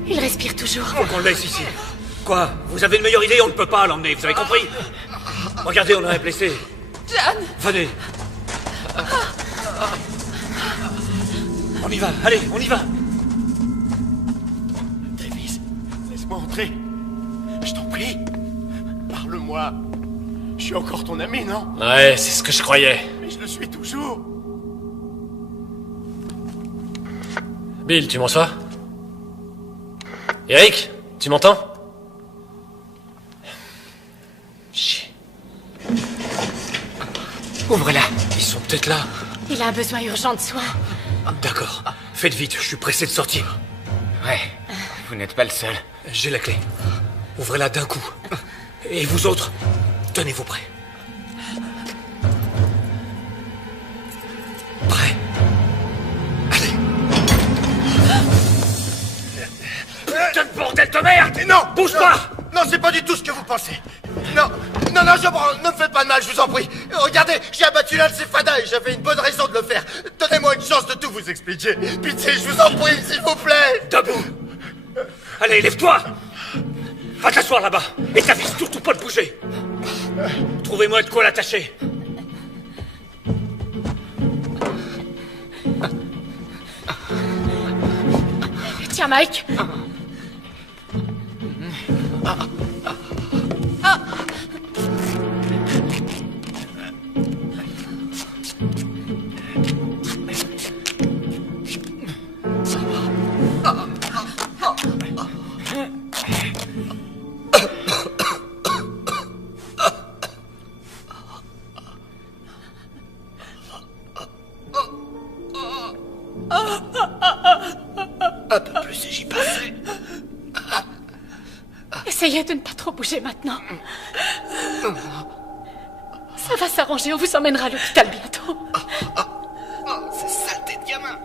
Il respire toujours. Faut qu'on le laisse ici. Quoi? Vous avez une meilleure idée? On ne peut pas l'emmener, vous avez compris? Regardez, on a un blessé. John! Venez. On y va, allez, on y va. Davis, laisse-moi entrer. Je t'en prie. Parle-moi. Je suis encore ton ami, non? Ouais, c'est ce que je croyais. Mais je le suis toujours. Bill, tu m'en sois? Eric, tu m'entends? Chier. Ouvre-la. Ils sont peut-être là. Il a un besoin urgent de soins. D'accord. Faites vite, je suis pressé de sortir. Ouais, vous n'êtes pas le seul. J'ai la clé. Ouvrez-la d'un coup. Et vous autres, tenez-vous prêts. Prêts? Allez. Putain de bordel de merde! Non! Bouge pas! Non, c'est pas du tout ce que vous pensez. Non, non, non, ne me faites pas de mal, je vous en prie. Regardez, j'ai abattu l'un de ces fadas et j'avais une bonne raison de le faire. Donnez-moi une chance de tout vous expliquer. Pitié, je vous en prie, s'il vous plaît. Debout! Allez, lève-toi! Va t'asseoir là-bas et t'avise surtout pas de bouger. Trouvez-moi de quoi l'attacher. Tiens, Mike. Un peu plus et j'y passerai. Essayez de ne pas trop bouger maintenant. Ça va s'arranger, on vous emmènera à l'hôpital bientôt. Ces saletés de gamins.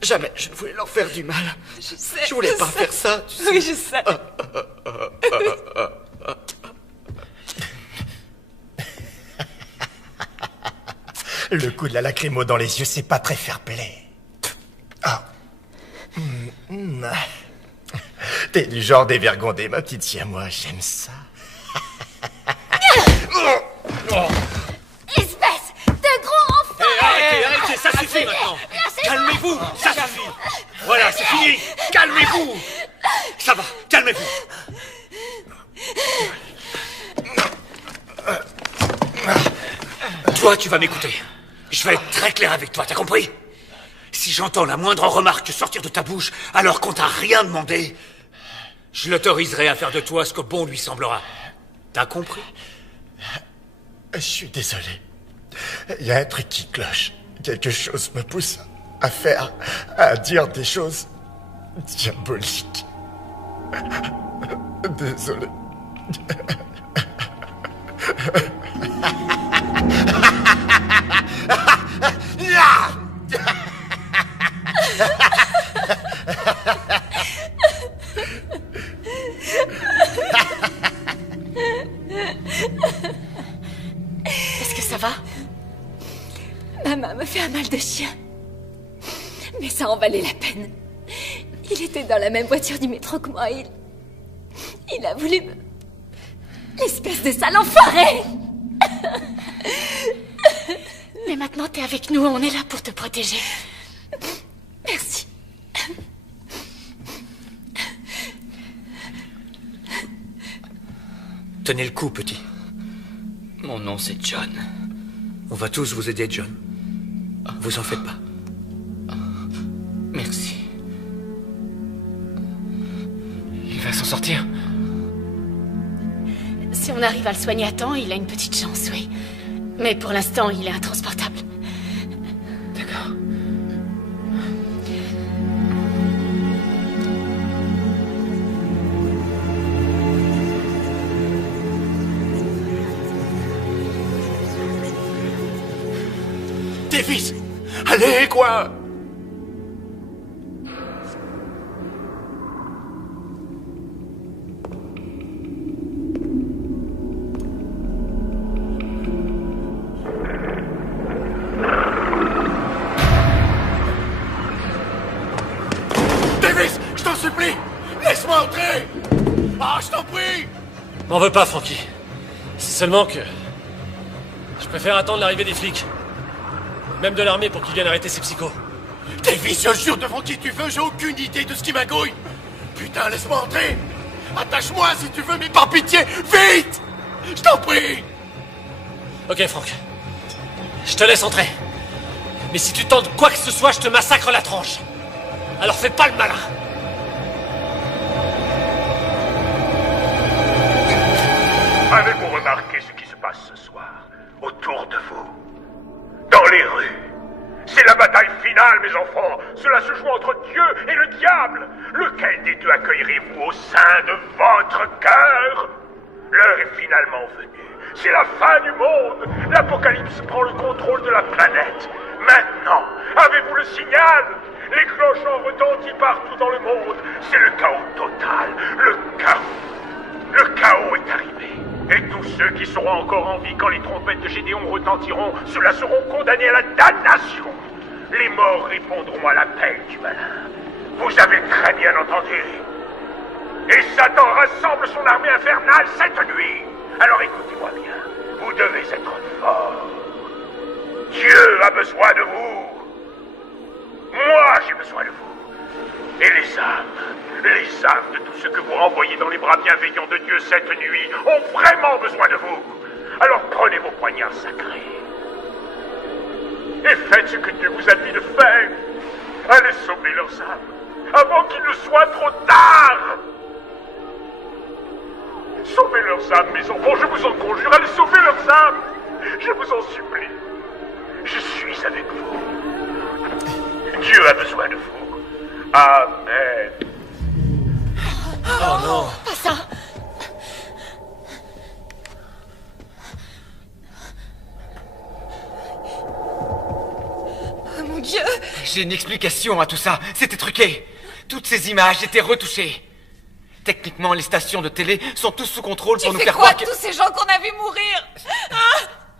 Jamais je ne voulais leur faire du mal. Je sais. Je voulais pas faire ça. Tu sais. Oui, je sais. Le coup de la lacrymo dans les yeux, c'est pas très fair-play. T'es du genre dévergondé, ma petite siamois, j'aime ça. Espèce de gros enfant! Arrêtez, ça suffit maintenant. Calmez-vous, ça suffit. Voilà, c'est fini. Calmez-vous. Ça va, calmez-vous. Toi, tu vas m'écouter. Je vais être très clair avec toi, t'as compris? Si j'entends la moindre remarque sortir de ta bouche alors qu'on t'a rien demandé, je l'autoriserai à faire de toi ce que bon lui semblera. T'as compris? Je suis désolé. Il y a un truc qui cloche. Quelque chose me pousse à dire des choses diaboliques. Désolé. Est-ce que ça va? Ma main me fait un mal de chien. Mais ça en valait la peine. Il était dans la même voiture du métro que moi. Il a voulu me... Espèce de sale enfoiré! Mais maintenant, t'es avec nous, on est là pour te protéger. Merci. Tenez le coup, petit. Mon nom, c'est John. On va tous vous aider, John. Vous en faites pas. Merci. Il va s'en sortir. Si on arrive à le soigner à temps, il a une petite chance, oui. Mais pour l'instant, il est intransportable. D'accord. Davis! Allez, quoi! Davis! Je t'en supplie! Laisse-moi entrer! Ah, je t'en prie! M'en veux pas, Frankie. C'est seulement que... je préfère attendre l'arrivée des flics. Même de l'armée pour qu'ils viennent arrêter ces psychos. Davis, je jure devant qui tu veux, j'ai aucune idée de ce qui m'agouille. Putain, laisse-moi entrer. Attache-moi si tu veux, mais par pitié, vite! Je t'en prie! Ok, Franck. Je te laisse entrer. Mais si tu tentes quoi que ce soit, je te massacre la tronche. Alors fais pas le malin. Avez-vous remarqué ce qui se passe ce soir autour de vous? Dans les rues. C'est la bataille finale, mes enfants. Cela se joue entre Dieu et le diable. Lequel des deux accueillerez-vous au sein de votre cœur? L'heure est finalement venue. C'est la fin du monde. L'Apocalypse prend le contrôle de la planète. Maintenant, avez-vous le signal? Les cloches ont retenti partout dans le monde. C'est le chaos total. Le chaos. Le chaos est arrivé. Et tous ceux qui seront encore en vie quand les trompettes de Gédéon retentiront, ceux-là seront condamnés à la damnation. Les morts répondront à l'appel du malin. Vous avez très bien entendu. Et Satan rassemble son armée infernale cette nuit. Alors écoutez-moi bien. Vous devez être forts. Dieu a besoin de vous. Moi, j'ai besoin de vous. Et les âmes de tous ceux que vous renvoyez dans les bras bienveillants de Dieu cette nuit ont vraiment besoin de vous. Alors prenez vos poignards sacrés. Et faites ce que Dieu vous a dit de faire. Allez sauver leurs âmes, avant qu'il ne soit trop tard. Sauvez leurs âmes, mes enfants, je vous en conjure. Allez sauver leurs âmes. Je vous en supplie. Je suis avec vous. Dieu a besoin de vous. Amen. Oh non. Pas ça. Oh mon Dieu! J'ai une explication à tout ça. C'était truqué. Toutes ces images étaient retouchées. Techniquement, les stations de télé sont tous sous contrôle pour nous faire croire que... tous ces gens qu'on a vus mourir?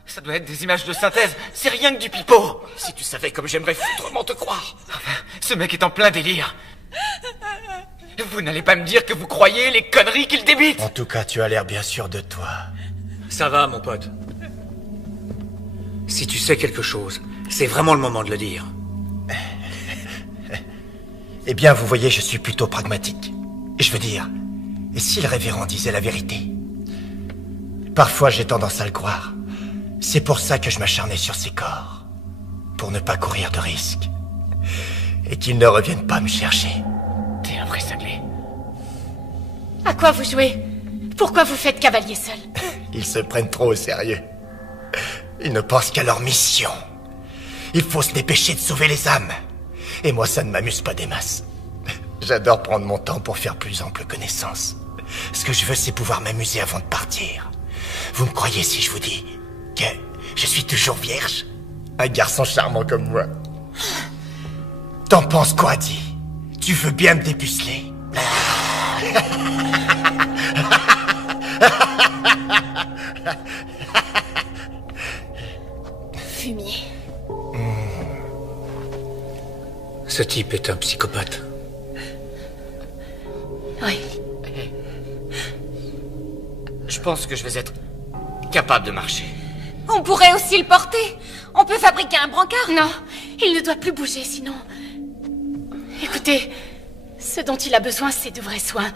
Ça doit être des images de synthèse. C'est rien que du pipeau. Si tu savais comme j'aimerais foutrement te croire. Enfin, ce mec est en plein délire. Vous n'allez pas me dire que vous croyez les conneries qu'il débite? En tout cas, tu as l'air bien sûr de toi. Ça va, mon pote. Si tu sais quelque chose, c'est vraiment le moment de le dire. Eh bien, vous voyez, je suis plutôt pragmatique. Je veux dire, et si le révérend disait la vérité? Parfois, j'ai tendance à le croire. C'est pour ça que je m'acharnais sur ces corps. Pour ne pas courir de risques. Et qu'ils ne reviennent pas me chercher. T'es un vrai cinglé. À quoi vous jouez? Pourquoi vous faites cavalier seul? Ils se prennent trop au sérieux. Ils ne pensent qu'à leur mission. Il faut se dépêcher de sauver les âmes. Et moi, ça ne m'amuse pas des masses. J'adore prendre mon temps pour faire plus ample connaissance. Ce que je veux, c'est pouvoir m'amuser avant de partir. Vous me croyez si je vous dis que je suis toujours vierge? Un garçon charmant comme moi. T'en penses quoi, dis? Tu veux bien me dépuceler? Fumier. Ce type est un psychopathe. Oui. Je pense que je vais être capable de marcher. On pourrait aussi le porter. On peut fabriquer un brancard. Non, il ne doit plus bouger, sinon... Écoutez, ce dont il a besoin, c'est de vrais soins.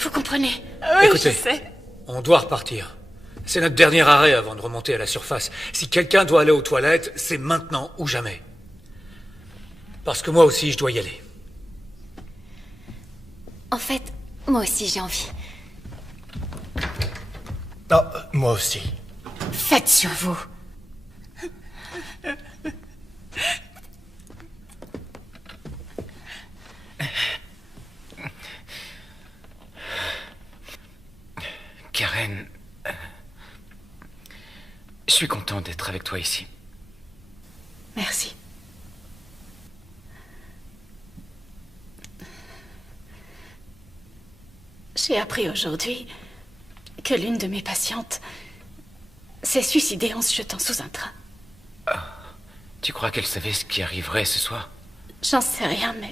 Vous comprenez? Oui, Écoutez, je sais. on doit repartir. C'est notre dernier arrêt avant de remonter à la surface. Si quelqu'un doit aller aux toilettes, c'est maintenant ou jamais. Parce que moi aussi, je dois y aller. En fait, moi aussi j'ai envie. Non, moi aussi. Faites sur vous. Karen, je suis content d'être avec toi ici. Merci. J'ai appris aujourd'hui que l'une de mes patientes s'est suicidée en se jetant sous un train. Tu crois qu'elle savait ce qui arriverait ce soir? J'en sais rien, mais...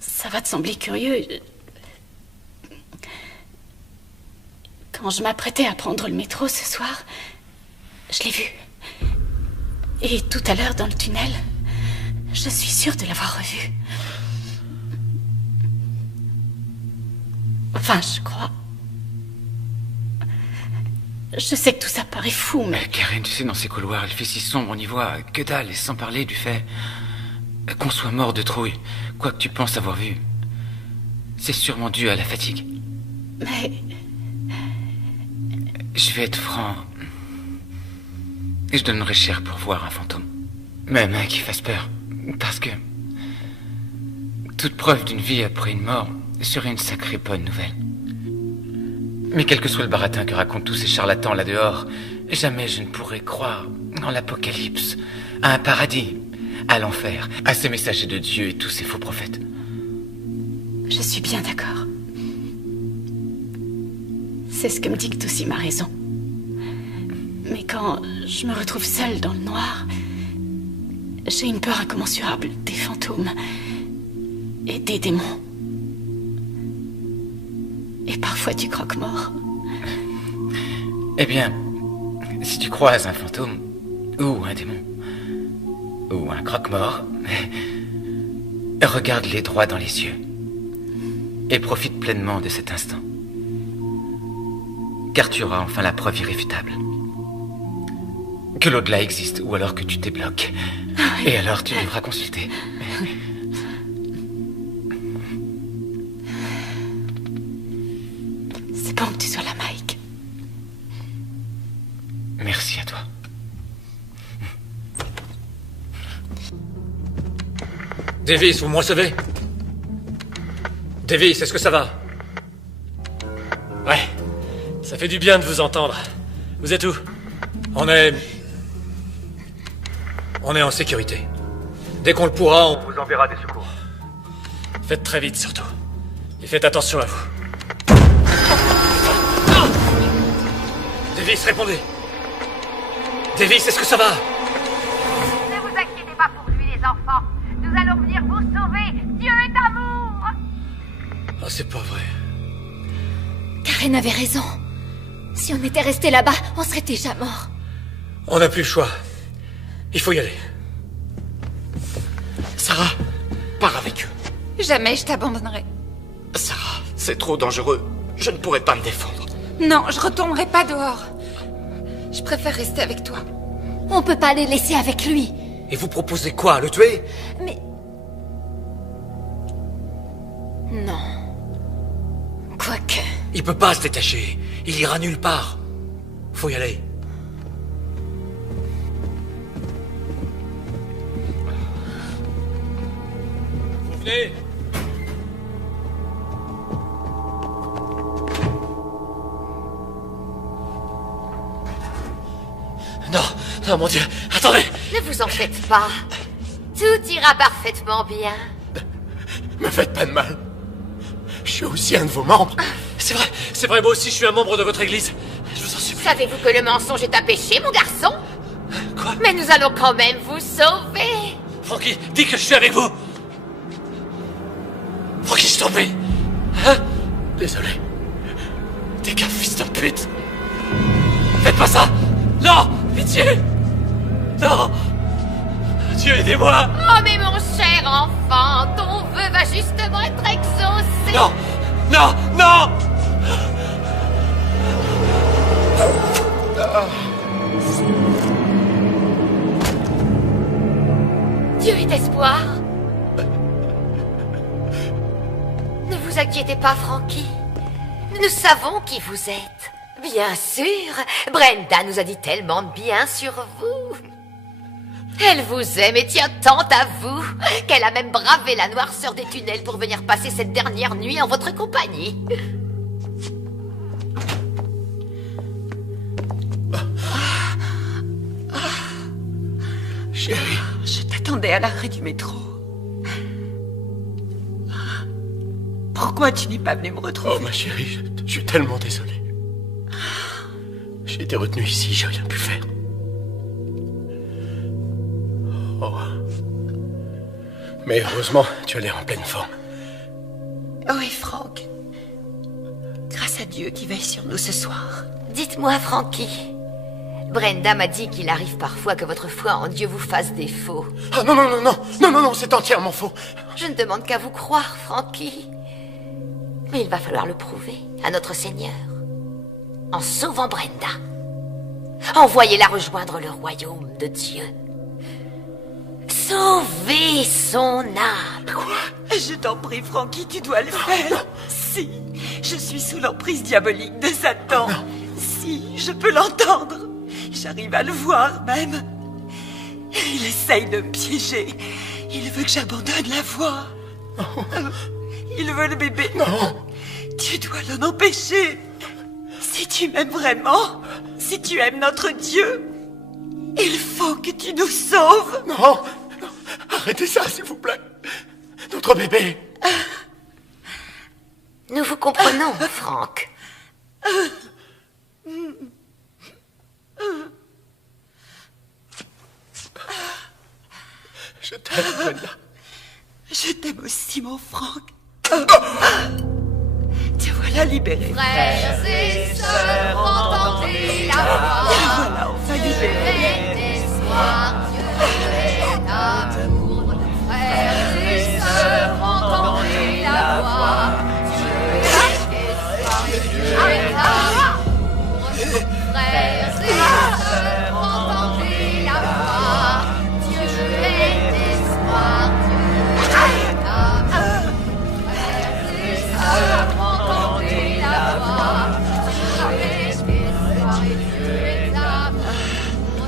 ça va te sembler curieux. Quand je m'apprêtais à prendre le métro ce soir, je l'ai vue. Et tout à l'heure, dans le tunnel, je suis sûre de l'avoir revue. Enfin, je crois. Je sais que tout ça paraît fou, mais... Karen, tu sais, dans ces couloirs, il fait si sombre, on n'y voit que dalle, et sans parler du fait qu'on soit mort de trouille. Quoi que tu penses avoir vu, c'est sûrement dû à la fatigue. Mais... Je vais être franc. Et je donnerais cher pour voir un fantôme. Même qui fasse peur. Parce que... toute preuve d'une vie après une mort serait une sacrée bonne nouvelle. Mais quel que soit le baratin que racontent tous ces charlatans là dehors, jamais je ne pourrais croire en l'apocalypse, à un paradis, à l'enfer, à ces messagers de Dieu et tous ces faux prophètes. Je suis bien d'accord. C'est ce que me dicte aussi ma raison. Mais quand je me retrouve seule dans le noir, j'ai une peur incommensurable des fantômes et des démons. Et parfois du croque-mort. Eh bien, si tu croises un fantôme, ou un démon, ou un croque-mort, regarde-les droit dans les yeux. Et profite pleinement de cet instant. Car tu auras enfin la preuve irréfutable. Que l'au-delà existe, ou alors que tu débloques. Et alors tu devras consulter. C'est bon que tu sois là, Mike. Merci à toi. Davis, vous me recevez? Davis, est-ce que ça va? Ouais, ça fait du bien de vous entendre. Vous êtes où? On est en sécurité. Dès qu'on le pourra, on vous enverra des secours. Faites très vite, surtout. Et faites attention à vous. Non! Davis, répondez. Davis, est-ce que ça va? Ne vous inquiétez pas pour lui, les enfants. Nous allons venir vous sauver. Dieu est amour. Ah, c'est pas vrai. Karen avait raison. Si on était resté là-bas, on serait déjà mort. On n'a plus le choix. Il faut y aller. Sarah, pars avec eux. Jamais je t'abandonnerai. Sarah, c'est trop dangereux. Je ne pourrai pas me défendre. Non, je retournerai pas dehors. Je préfère rester avec toi. On peut pas les laisser avec lui. Et vous proposez quoi, le tuer? Mais... non. Quoique... il peut pas se détacher. Il ira nulle part. Faut y aller. Vous venez? Non, non, mon Dieu, attendez! Ne vous en faites pas. Tout ira parfaitement bien. Me faites pas de mal. Je suis aussi un de vos membres. C'est vrai, moi aussi je suis un membre de votre église. Je vous en supplie. Savez-vous que le mensonge est un péché, mon garçon? Quoi? Mais nous allons quand même vous sauver. Frankie, dis que je suis avec vous. Frankie, je t'en prie. Hein? Désolé. T'es qu'un fils de pute. Faites pas ça. Non, pitié. Non. Dieu, aidez-moi. Oh, mais mon cher enfant, ton vœu va justement être exaucé. Non, non, non. Dieu est espoir. Ne vous inquiétez pas, Frankie. Nous savons qui vous êtes. Bien sûr, Brenda nous a dit tellement de bien sur vous. Elle vous aime et tient tant à vous qu'elle a même bravé la noirceur des tunnels pour venir passer cette dernière nuit en votre compagnie. Chérie. Je t'attendais à l'arrêt du métro. Pourquoi tu n'es pas venu me retrouver? Oh, ma chérie, je suis tellement désolé. J'ai été retenu ici, j'ai rien pu faire. Oh. Mais heureusement, tu as l'air en pleine forme. Oui, Franck. Grâce à Dieu qui veille sur nous ce soir. Dites-moi, Frankie. Brenda m'a dit qu'il arrive parfois que votre foi en Dieu vous fasse défaut. Ah non, non, non, non, non, non, non, c'est entièrement faux. Je ne demande qu'à vous croire, Frankie. Mais il va falloir le prouver à notre Seigneur. En sauvant Brenda. Envoyez-la rejoindre le royaume de Dieu. Sauvez son âme. Quoi? Je t'en prie, Frankie, tu dois le faire. Si, je suis sous l'emprise diabolique de Satan. Si, je peux l'entendre. J'arrive à le voir même. Il essaye de me piéger. Il veut que j'abandonne la voie. Il veut le bébé. Non. Tu dois l'en empêcher. Si tu m'aimes vraiment, si tu aimes notre Dieu, il faut que tu nous sauves. Non. Arrêtez ça, s'il vous plaît. Notre bébé. Nous vous comprenons, Franck. Je t'aime, Brenda. Je t'aime aussi, mon Franck. Te voilà libéré. Frères et sœurs, entendez la voix. Te voilà enfin libéré. Dieu est amour. Frères et sœurs, entendez la voix. Dieu est espoir, Dieu est amour. Frères et sœurs, entendez la voix. Dieu est espoir, Dieu est amour. Frères et sœurs, entendez la voix. Dieu est espoir et Dieu est amour.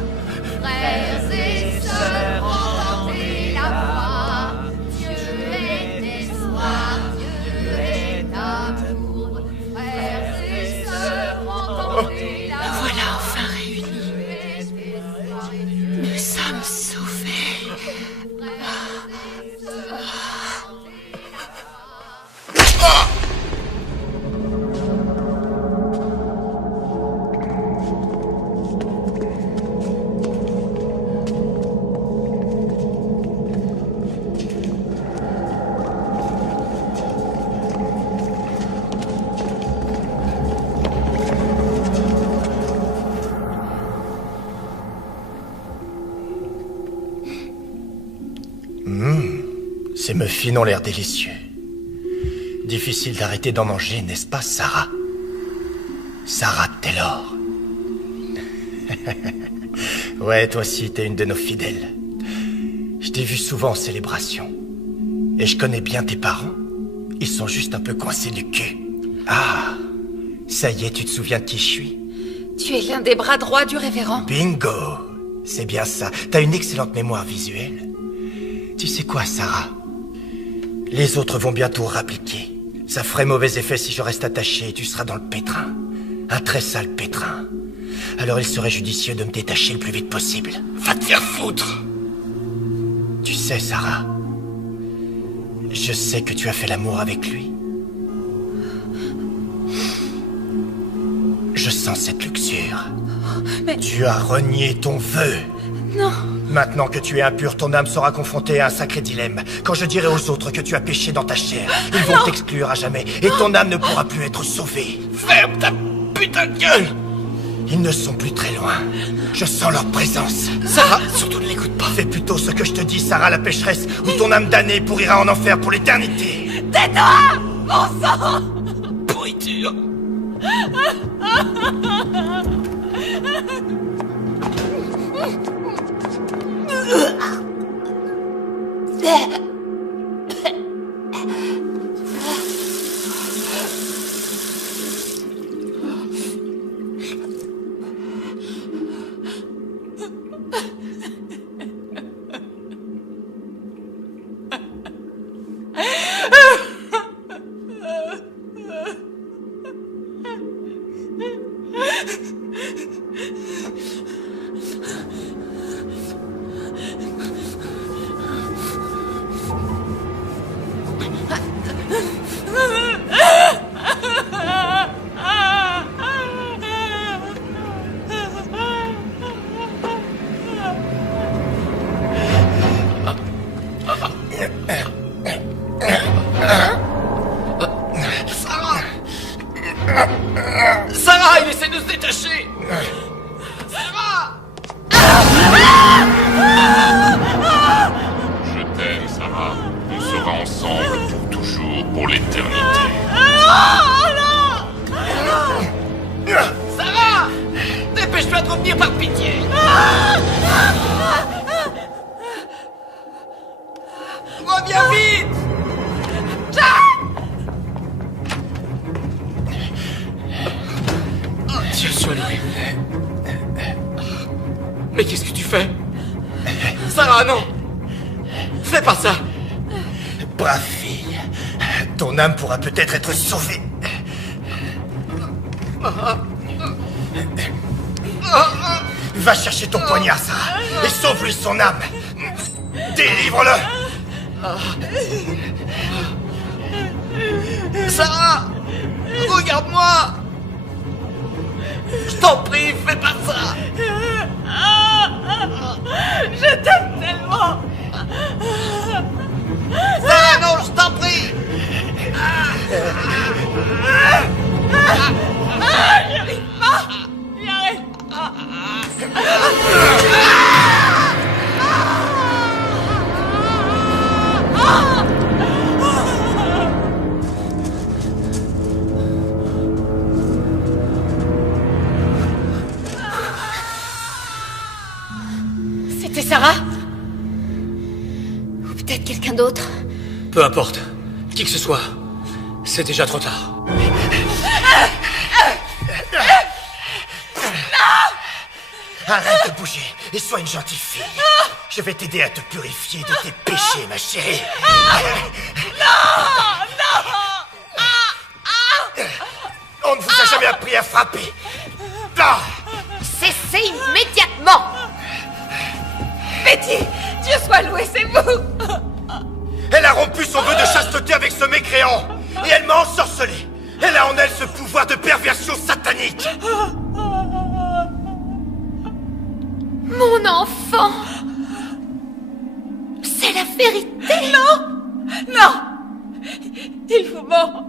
Frères et sœurs, entendez la voix. Dieu est espoir, Dieu est amour. Frères et sœurs, entendez la voix. Nous voilà enfin réunis. Nous sommes sauvés. Ces muffins ont l'air délicieux. Difficile d'arrêter d'en manger, n'est-ce pas, Sarah? Sarah Taylor. Ouais, toi aussi, t'es une de nos fidèles. Je t'ai vu souvent en célébration. Et je connais bien tes parents. Ils sont juste un peu coincés du cul. Ah, ça y est, tu te souviens de qui je suis? Tu es l'un des bras droits du révérend. Bingo! C'est bien ça. T'as une excellente mémoire visuelle. Tu sais quoi, Sarah? Les autres vont bientôt rappliquer. Ça ferait mauvais effet si je reste attaché et tu seras dans le pétrin. Un très sale pétrin. Alors il serait judicieux de me détacher le plus vite possible. Va te faire foutre! Tu sais, Sarah, je sais que tu as fait l'amour avec lui. Je sens cette luxure. Mais... Tu as renié ton vœu. Non. Maintenant que tu es impur, ton âme sera confrontée à un sacré dilemme. Quand je dirai aux autres que tu as péché dans ta chair, ils vont t'exclure à jamais et ton âme ne pourra plus être sauvée. Ferme ta putain de gueule! Ils ne sont plus très loin. Je sens leur présence. Sarah, surtout ne l'écoute pas. Fais plutôt ce que je te dis, Sarah la pécheresse, ou ton âme damnée pourrira en enfer pour l'éternité. Tais-toi, mon sang! Pourriture! Sarah, il essaie de se détacher! Sarah! Je t'aime, Sarah. On sera ensemble pour toujours, pour l'éternité. Sarah! Dépêche-toi de revenir par pitié! Reviens vite! Dieu soit loué. Mais qu'est-ce que tu fais? Sarah! Sarah, non! Fais pas ça! Brave fille. Ton âme pourra peut-être être sauvée. Va chercher ton poignard, Sarah, et sauve-lui son âme. Délivre-le. Sarah! Regarde-moi! Je t'en prie, fais pas ça! Je t'aime tellement! Sarah, non, je t'en prie! J'y arrive pas! J'y arrive pas! C'était Sarah? Ou peut-être quelqu'un d'autre? Peu importe. Qui que ce soit. C'est déjà trop tard. Arrête de bouger et sois une gentille fille. Je vais t'aider à te purifier de tes péchés, ma chérie. On ne vous a jamais appris à frapper. Là. Cessez immédiatement! Betty, Dieu soit loué, c'est vous! Elle a rompu son vœu de chasteté avec ce mécréant. Et elle m'a ensorcelé. Elle a en elle ce pouvoir de perversion satanique. Mon enfant! C'est la vérité! Non! Non! Il faut mort!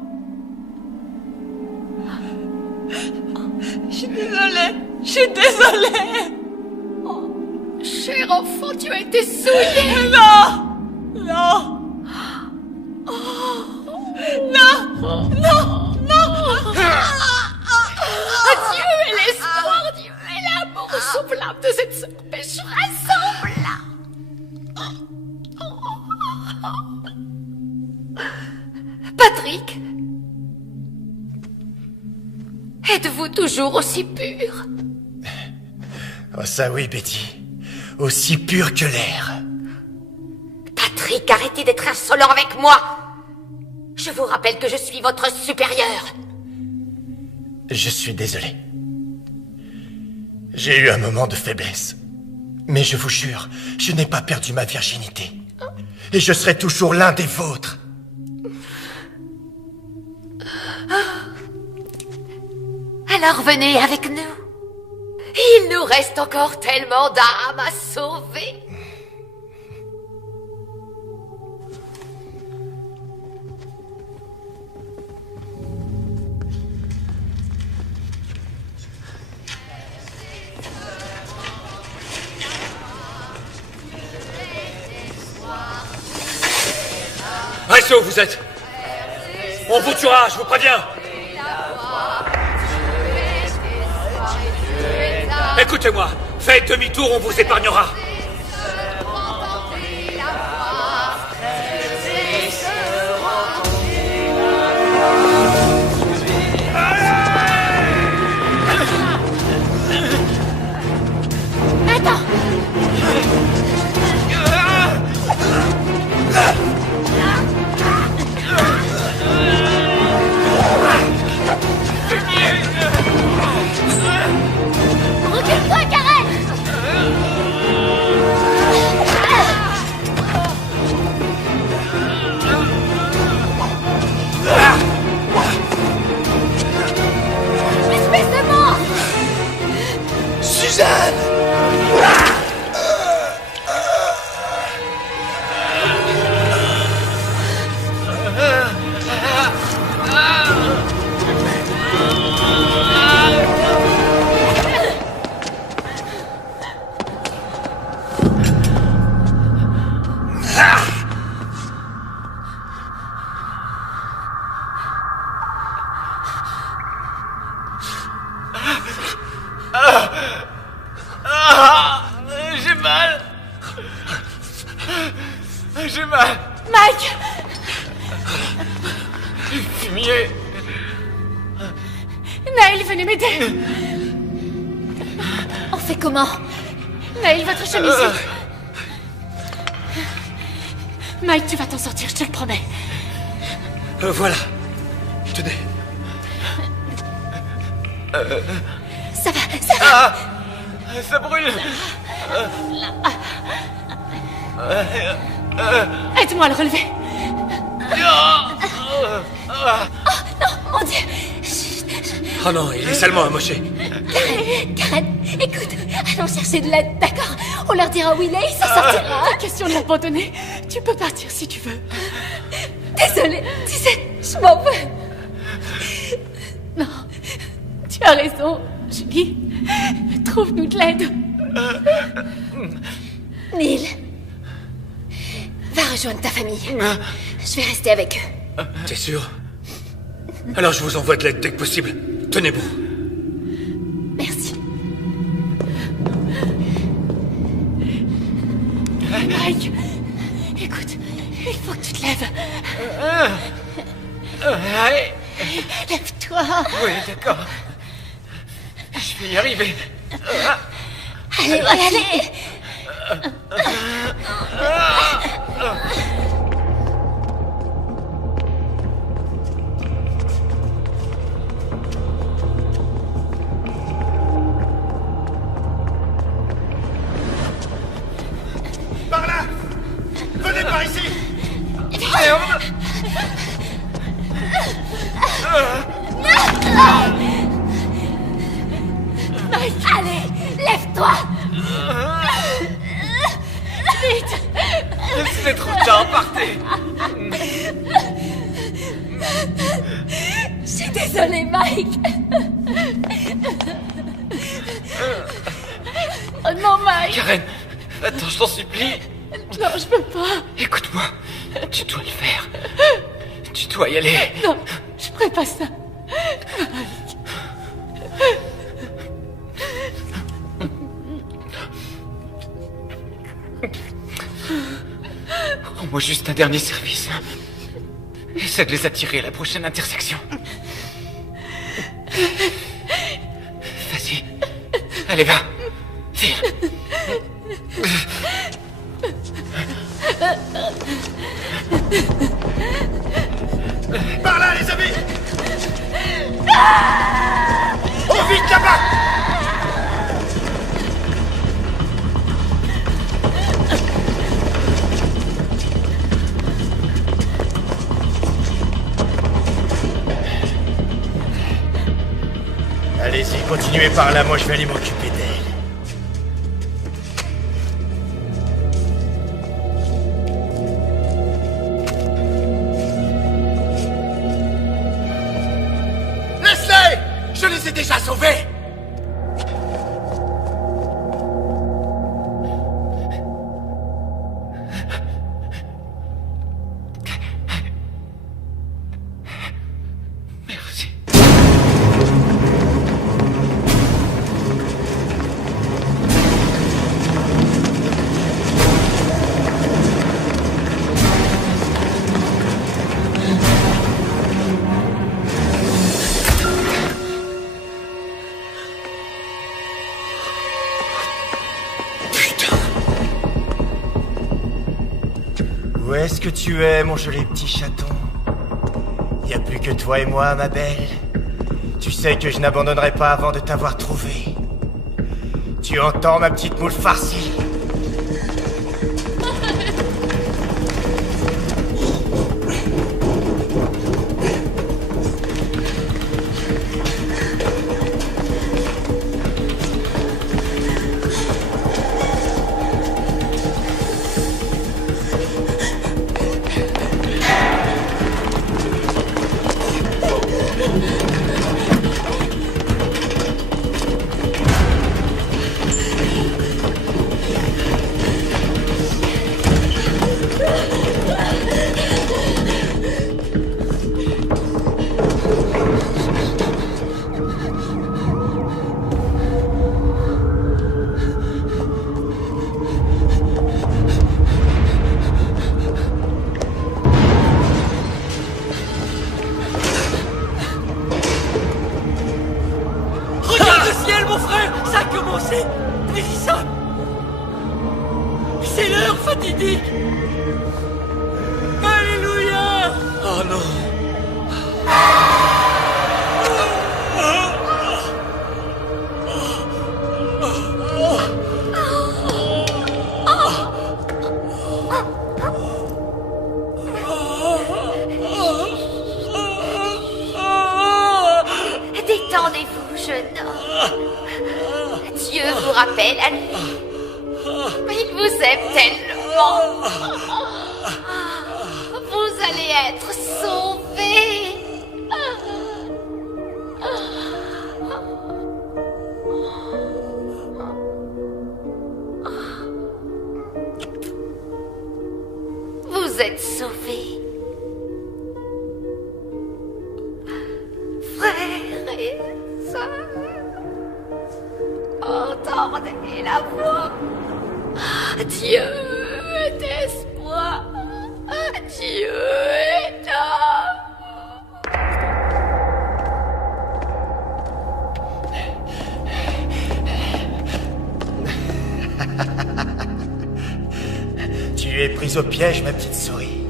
Je suis désolée! Je suis désolée! Cher enfant, tu as été souillé! Non! Non! Non! Non! Non! Dieu est l'espoir, Dieu est l'amour soufflable de cette sœur pécheresse. Patrick, êtes-vous toujours aussi pur? Oh ça oui, Betty. Aussi pur que l'air. Patrick, arrêtez d'être insolent avec moi. Je vous rappelle que je suis votre supérieur. Je suis désolé. J'ai eu un moment de faiblesse. Mais je vous jure, je n'ai pas perdu ma virginité. Et je serai toujours l'un des vôtres. Alors venez avec nous. Il nous reste encore tellement d'âmes à sauver. Restez où vous êtes. On vous tuera, je vous préviens. Écoutez-moi, faites demi-tour, on vous épargnera. Attends! Recule-toi, Karen! Espèce de mort! Suzanne! J'ai mal. J'ai mal. Mike! Fumier. Naël, venez m'aider! On fait comment? Naël, votre chemise. Mike, tu vas t'en sortir, je te le promets. Voilà. Tenez. Ça va, ça va. Ah, ça brûle. Aide-moi à le relever. Oh non, mon Dieu. Oh non, il est salement amoché. Karen, écoute, allons chercher de l'aide, d'accord? On leur dira où il est, il s'en sortira. Pas question de l'abandonner. Tu peux partir si tu veux. Désolée, tu sais, je m'en veux. Non, tu as raison, Julie. Trouve-nous de l'aide. Neil, va rejoindre ta famille. Je vais rester avec eux. T'es sûr? Alors je vous envoie de l'aide dès que possible. Tenez bon. Merci. Mike, écoute, il faut que tu te lèves. Lève-toi. Oui, d'accord. Je vais y arriver. Allez, allez. Par là! Venez par ici! Mike, allez, lève-toi. Vite. C'est trop tard, partez. Je suis désolée, Mike. Oh non, Mike. Karen, attends, je t'en supplie. Non, je peux pas. Écoute-moi, tu dois le faire. Tu dois y aller. Non, je ferai pas ça. Mike. Rends-moi juste un dernier service. Essaie de les attirer à la prochaine intersection. Vas-y. Allez, va. File. Par là, les amis! Oh, vite là-bas! Allez-y, continuez par là, moi je vais aller m'occuper d'elle. Laisse-les! Je les ai déjà sauvés! Merci. Où est-ce que tu es, mon joli petit chaton? Y a plus que toi et moi, ma belle. Tu sais que je n'abandonnerai pas avant de t'avoir trouvé. Tu entends, ma petite moule farcie? Détendez-vous, jeune homme. Dieu vous rappelle à lui. Il vous aime tellement. Vous allez être sauvés. Vous êtes sauvés. Frères et sœurs, entendez la voix. Dieu est espoir. Dieu est Tu es prise au piège, ma petite souris.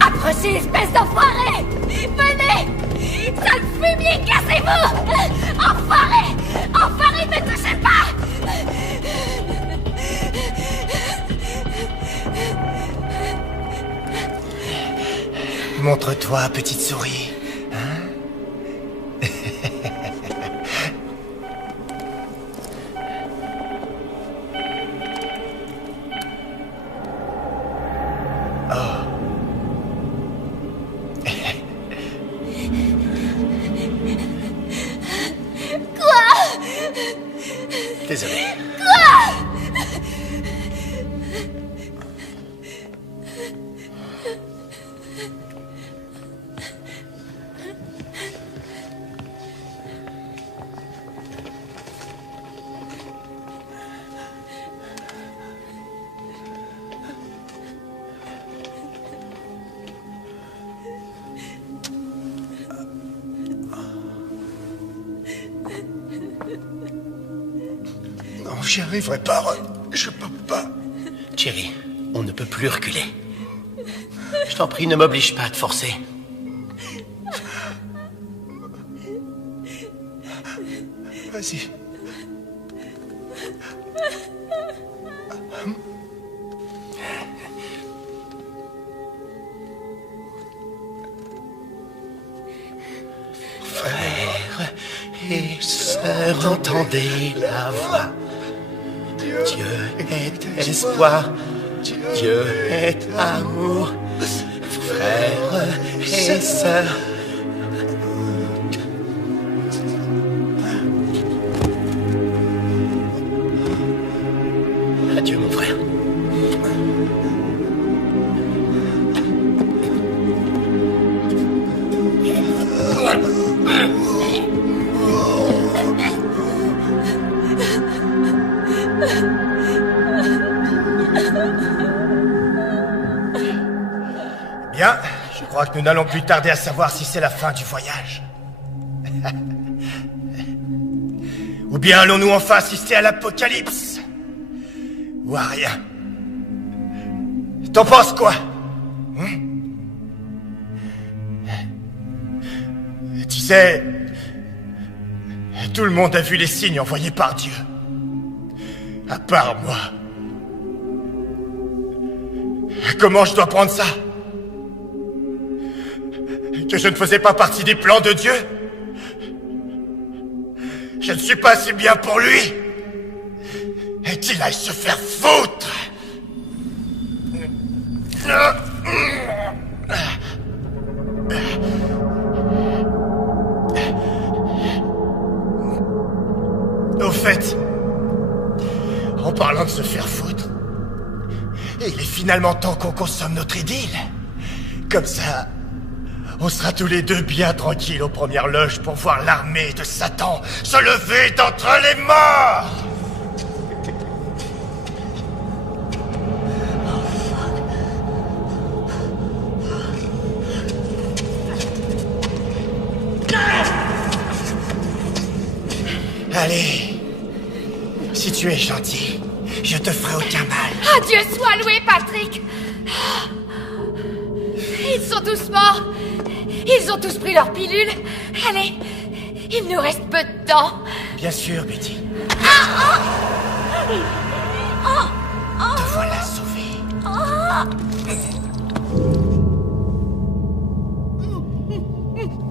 Approchez, espèce d'enfoiré! Venez! Sale fumier, cassez-vous! Enfoiré! Enfoiré, ne touchez pas! Montre-toi, petite souris. Hein? Désolé. Non, j'y arriverai pas. Je peux pas. Thierry, on ne peut plus reculer. Je t'en prie, ne m'oblige pas à te forcer. Vas-y. Frères et sœurs, entendez la voix. Dieu est espoir, Dieu est amour. Frères et sœurs. Adieu, mon frère. Bien, je crois que nous n'allons plus tarder à savoir si c'est la fin du voyage. Ou bien allons-nous enfin assister à l'apocalypse? Ou à rien? T'en penses quoi? Tu sais, tout le monde a vu les signes envoyés par Dieu. À part moi. Comment je dois prendre ça? Que je ne faisais pas partie des plans de Dieu? Je ne suis pas assez bien pour lui? Et qu'il aille se faire foutre! Au fait, en parlant de se faire foutre, il est finalement temps qu'on consomme notre idylle. Comme ça, on sera tous les deux bien tranquilles aux premières loges pour voir l'armée de Satan se lever d'entre les morts. Allez, si tu es gentil, je te ferai aucun mal. Ah, Dieu soit loué, Patrick! Ils sont tous morts. Ils ont tous pris leur pilule. Allez, il nous reste peu de temps. Bien sûr, Betty. Oh,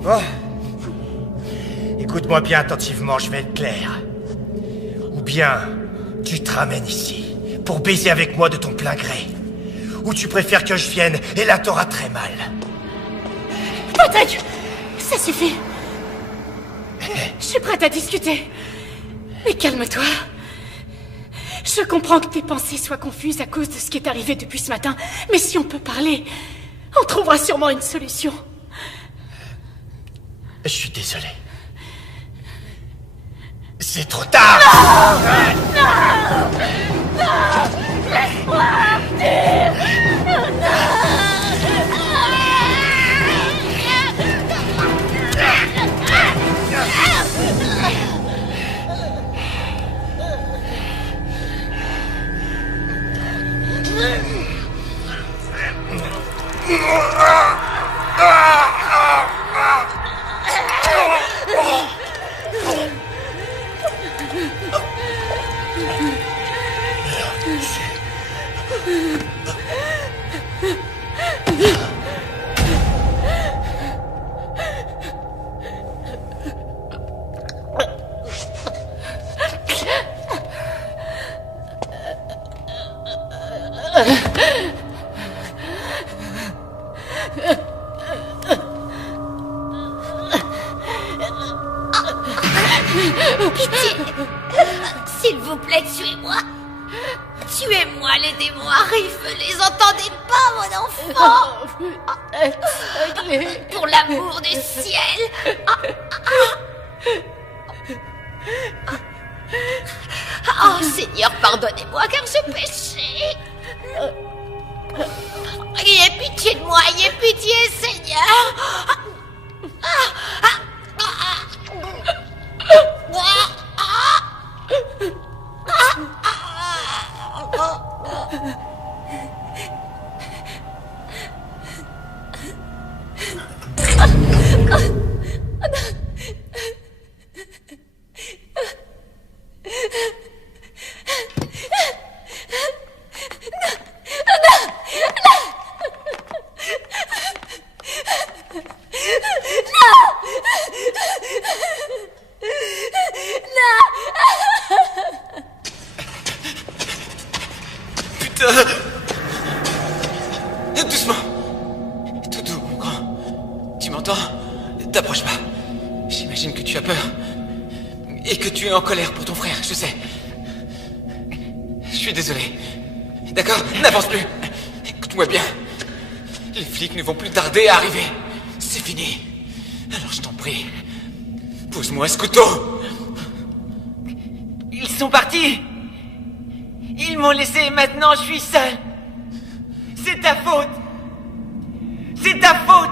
Bon. Écoute-moi bien attentivement, je vais être clair. Ou bien, tu te ramènes ici, pour baiser avec moi de ton plein gré. Ou tu préfères que je vienne, et là t'auras très mal. Patrick, ça suffit. Je suis prête à discuter. Mais calme-toi. Je comprends que tes pensées soient confuses à cause de ce qui est arrivé depuis ce matin. Mais si on peut parler, on trouvera sûrement une solution. Je suis désolé. C'est trop tard. Non, non, laisse-moi partir. Pitié. S'il vous plaît, tuez-moi. Tuez-moi, les démons arrivent. Les entendez pas, mon enfant? Pour l'amour du ciel. Oh, Seigneur, pardonnez-moi, car j'ai péché. Ayez pitié de moi, ayez pitié, Seigneur. Doucement. Tout doux, mon grand. Tu m'entends? T'approches pas. J'imagine que tu as peur. Et que tu es en colère pour ton frère, je sais. Je suis désolé. D'accord? N'avance plus. Écoute-moi bien. Les flics ne vont plus tarder à arriver. C'est fini. Alors je t'en prie. Pose-moi ce couteau. Ils sont partis. Ils m'ont laissé et maintenant je suis seul. C'est ta faute. C'est ta faute.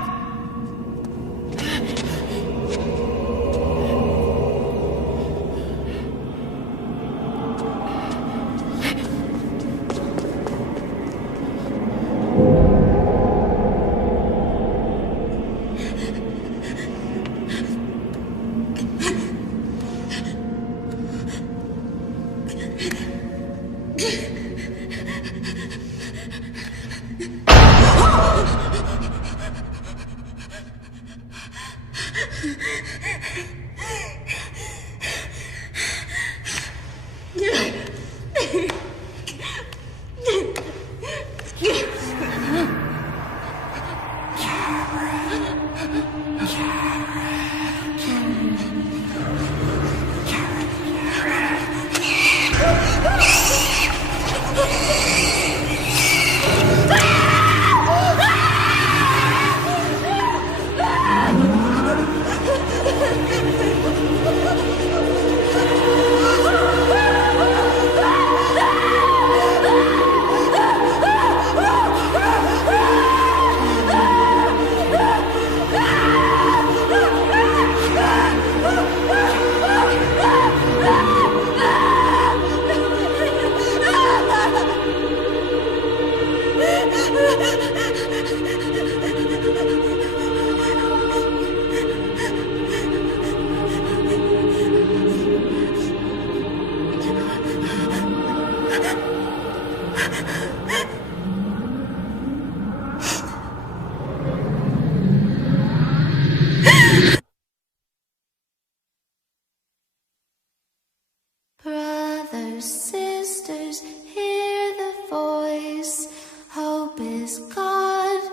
Brothers, sisters, hear the voice. Hope is God,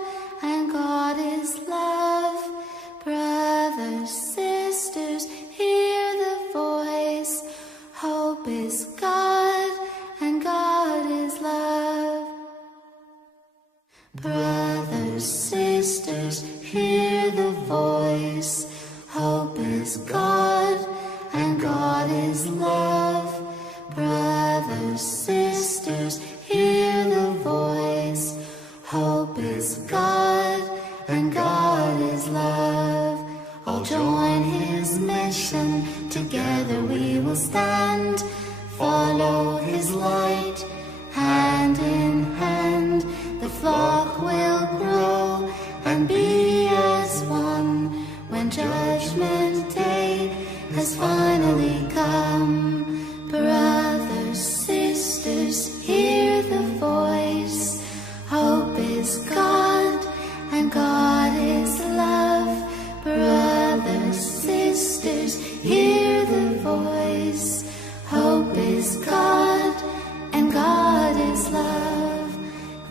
and God is love. Brothers, sisters, hear the voice. Hope is God, and God is love. Brothers, sisters, hear the voice. Hope is God, and God is love. Brothers, sisters, hear the voice. Hope is God, and God is love. All join His mission, together we will stand. Follow His light, hand in hand. The flock will grow and be as one when Judgment Day has finally come. Brothers, sisters, hear the voice. Hope is God, and God is love. Brothers, sisters, hear the voice. Hope is God, and God is love.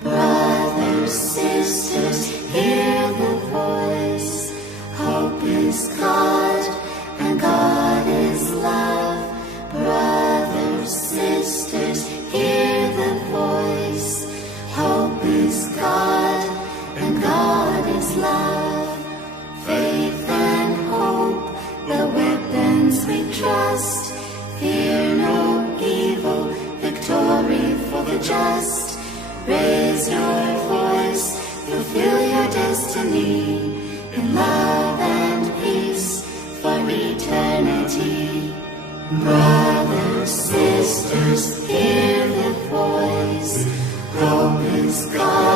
Brothers, sisters, hear the voice. Hope is God, and God is love. Brothers, sisters, hear the voice. Hope is God, and God is love. Faith and hope, the weapons we trust. Fear no evil, victory for the just. Raise your voice, fulfill your destiny. In love and peace for eternity. Brothers, sisters, hear the voice. Hope is God.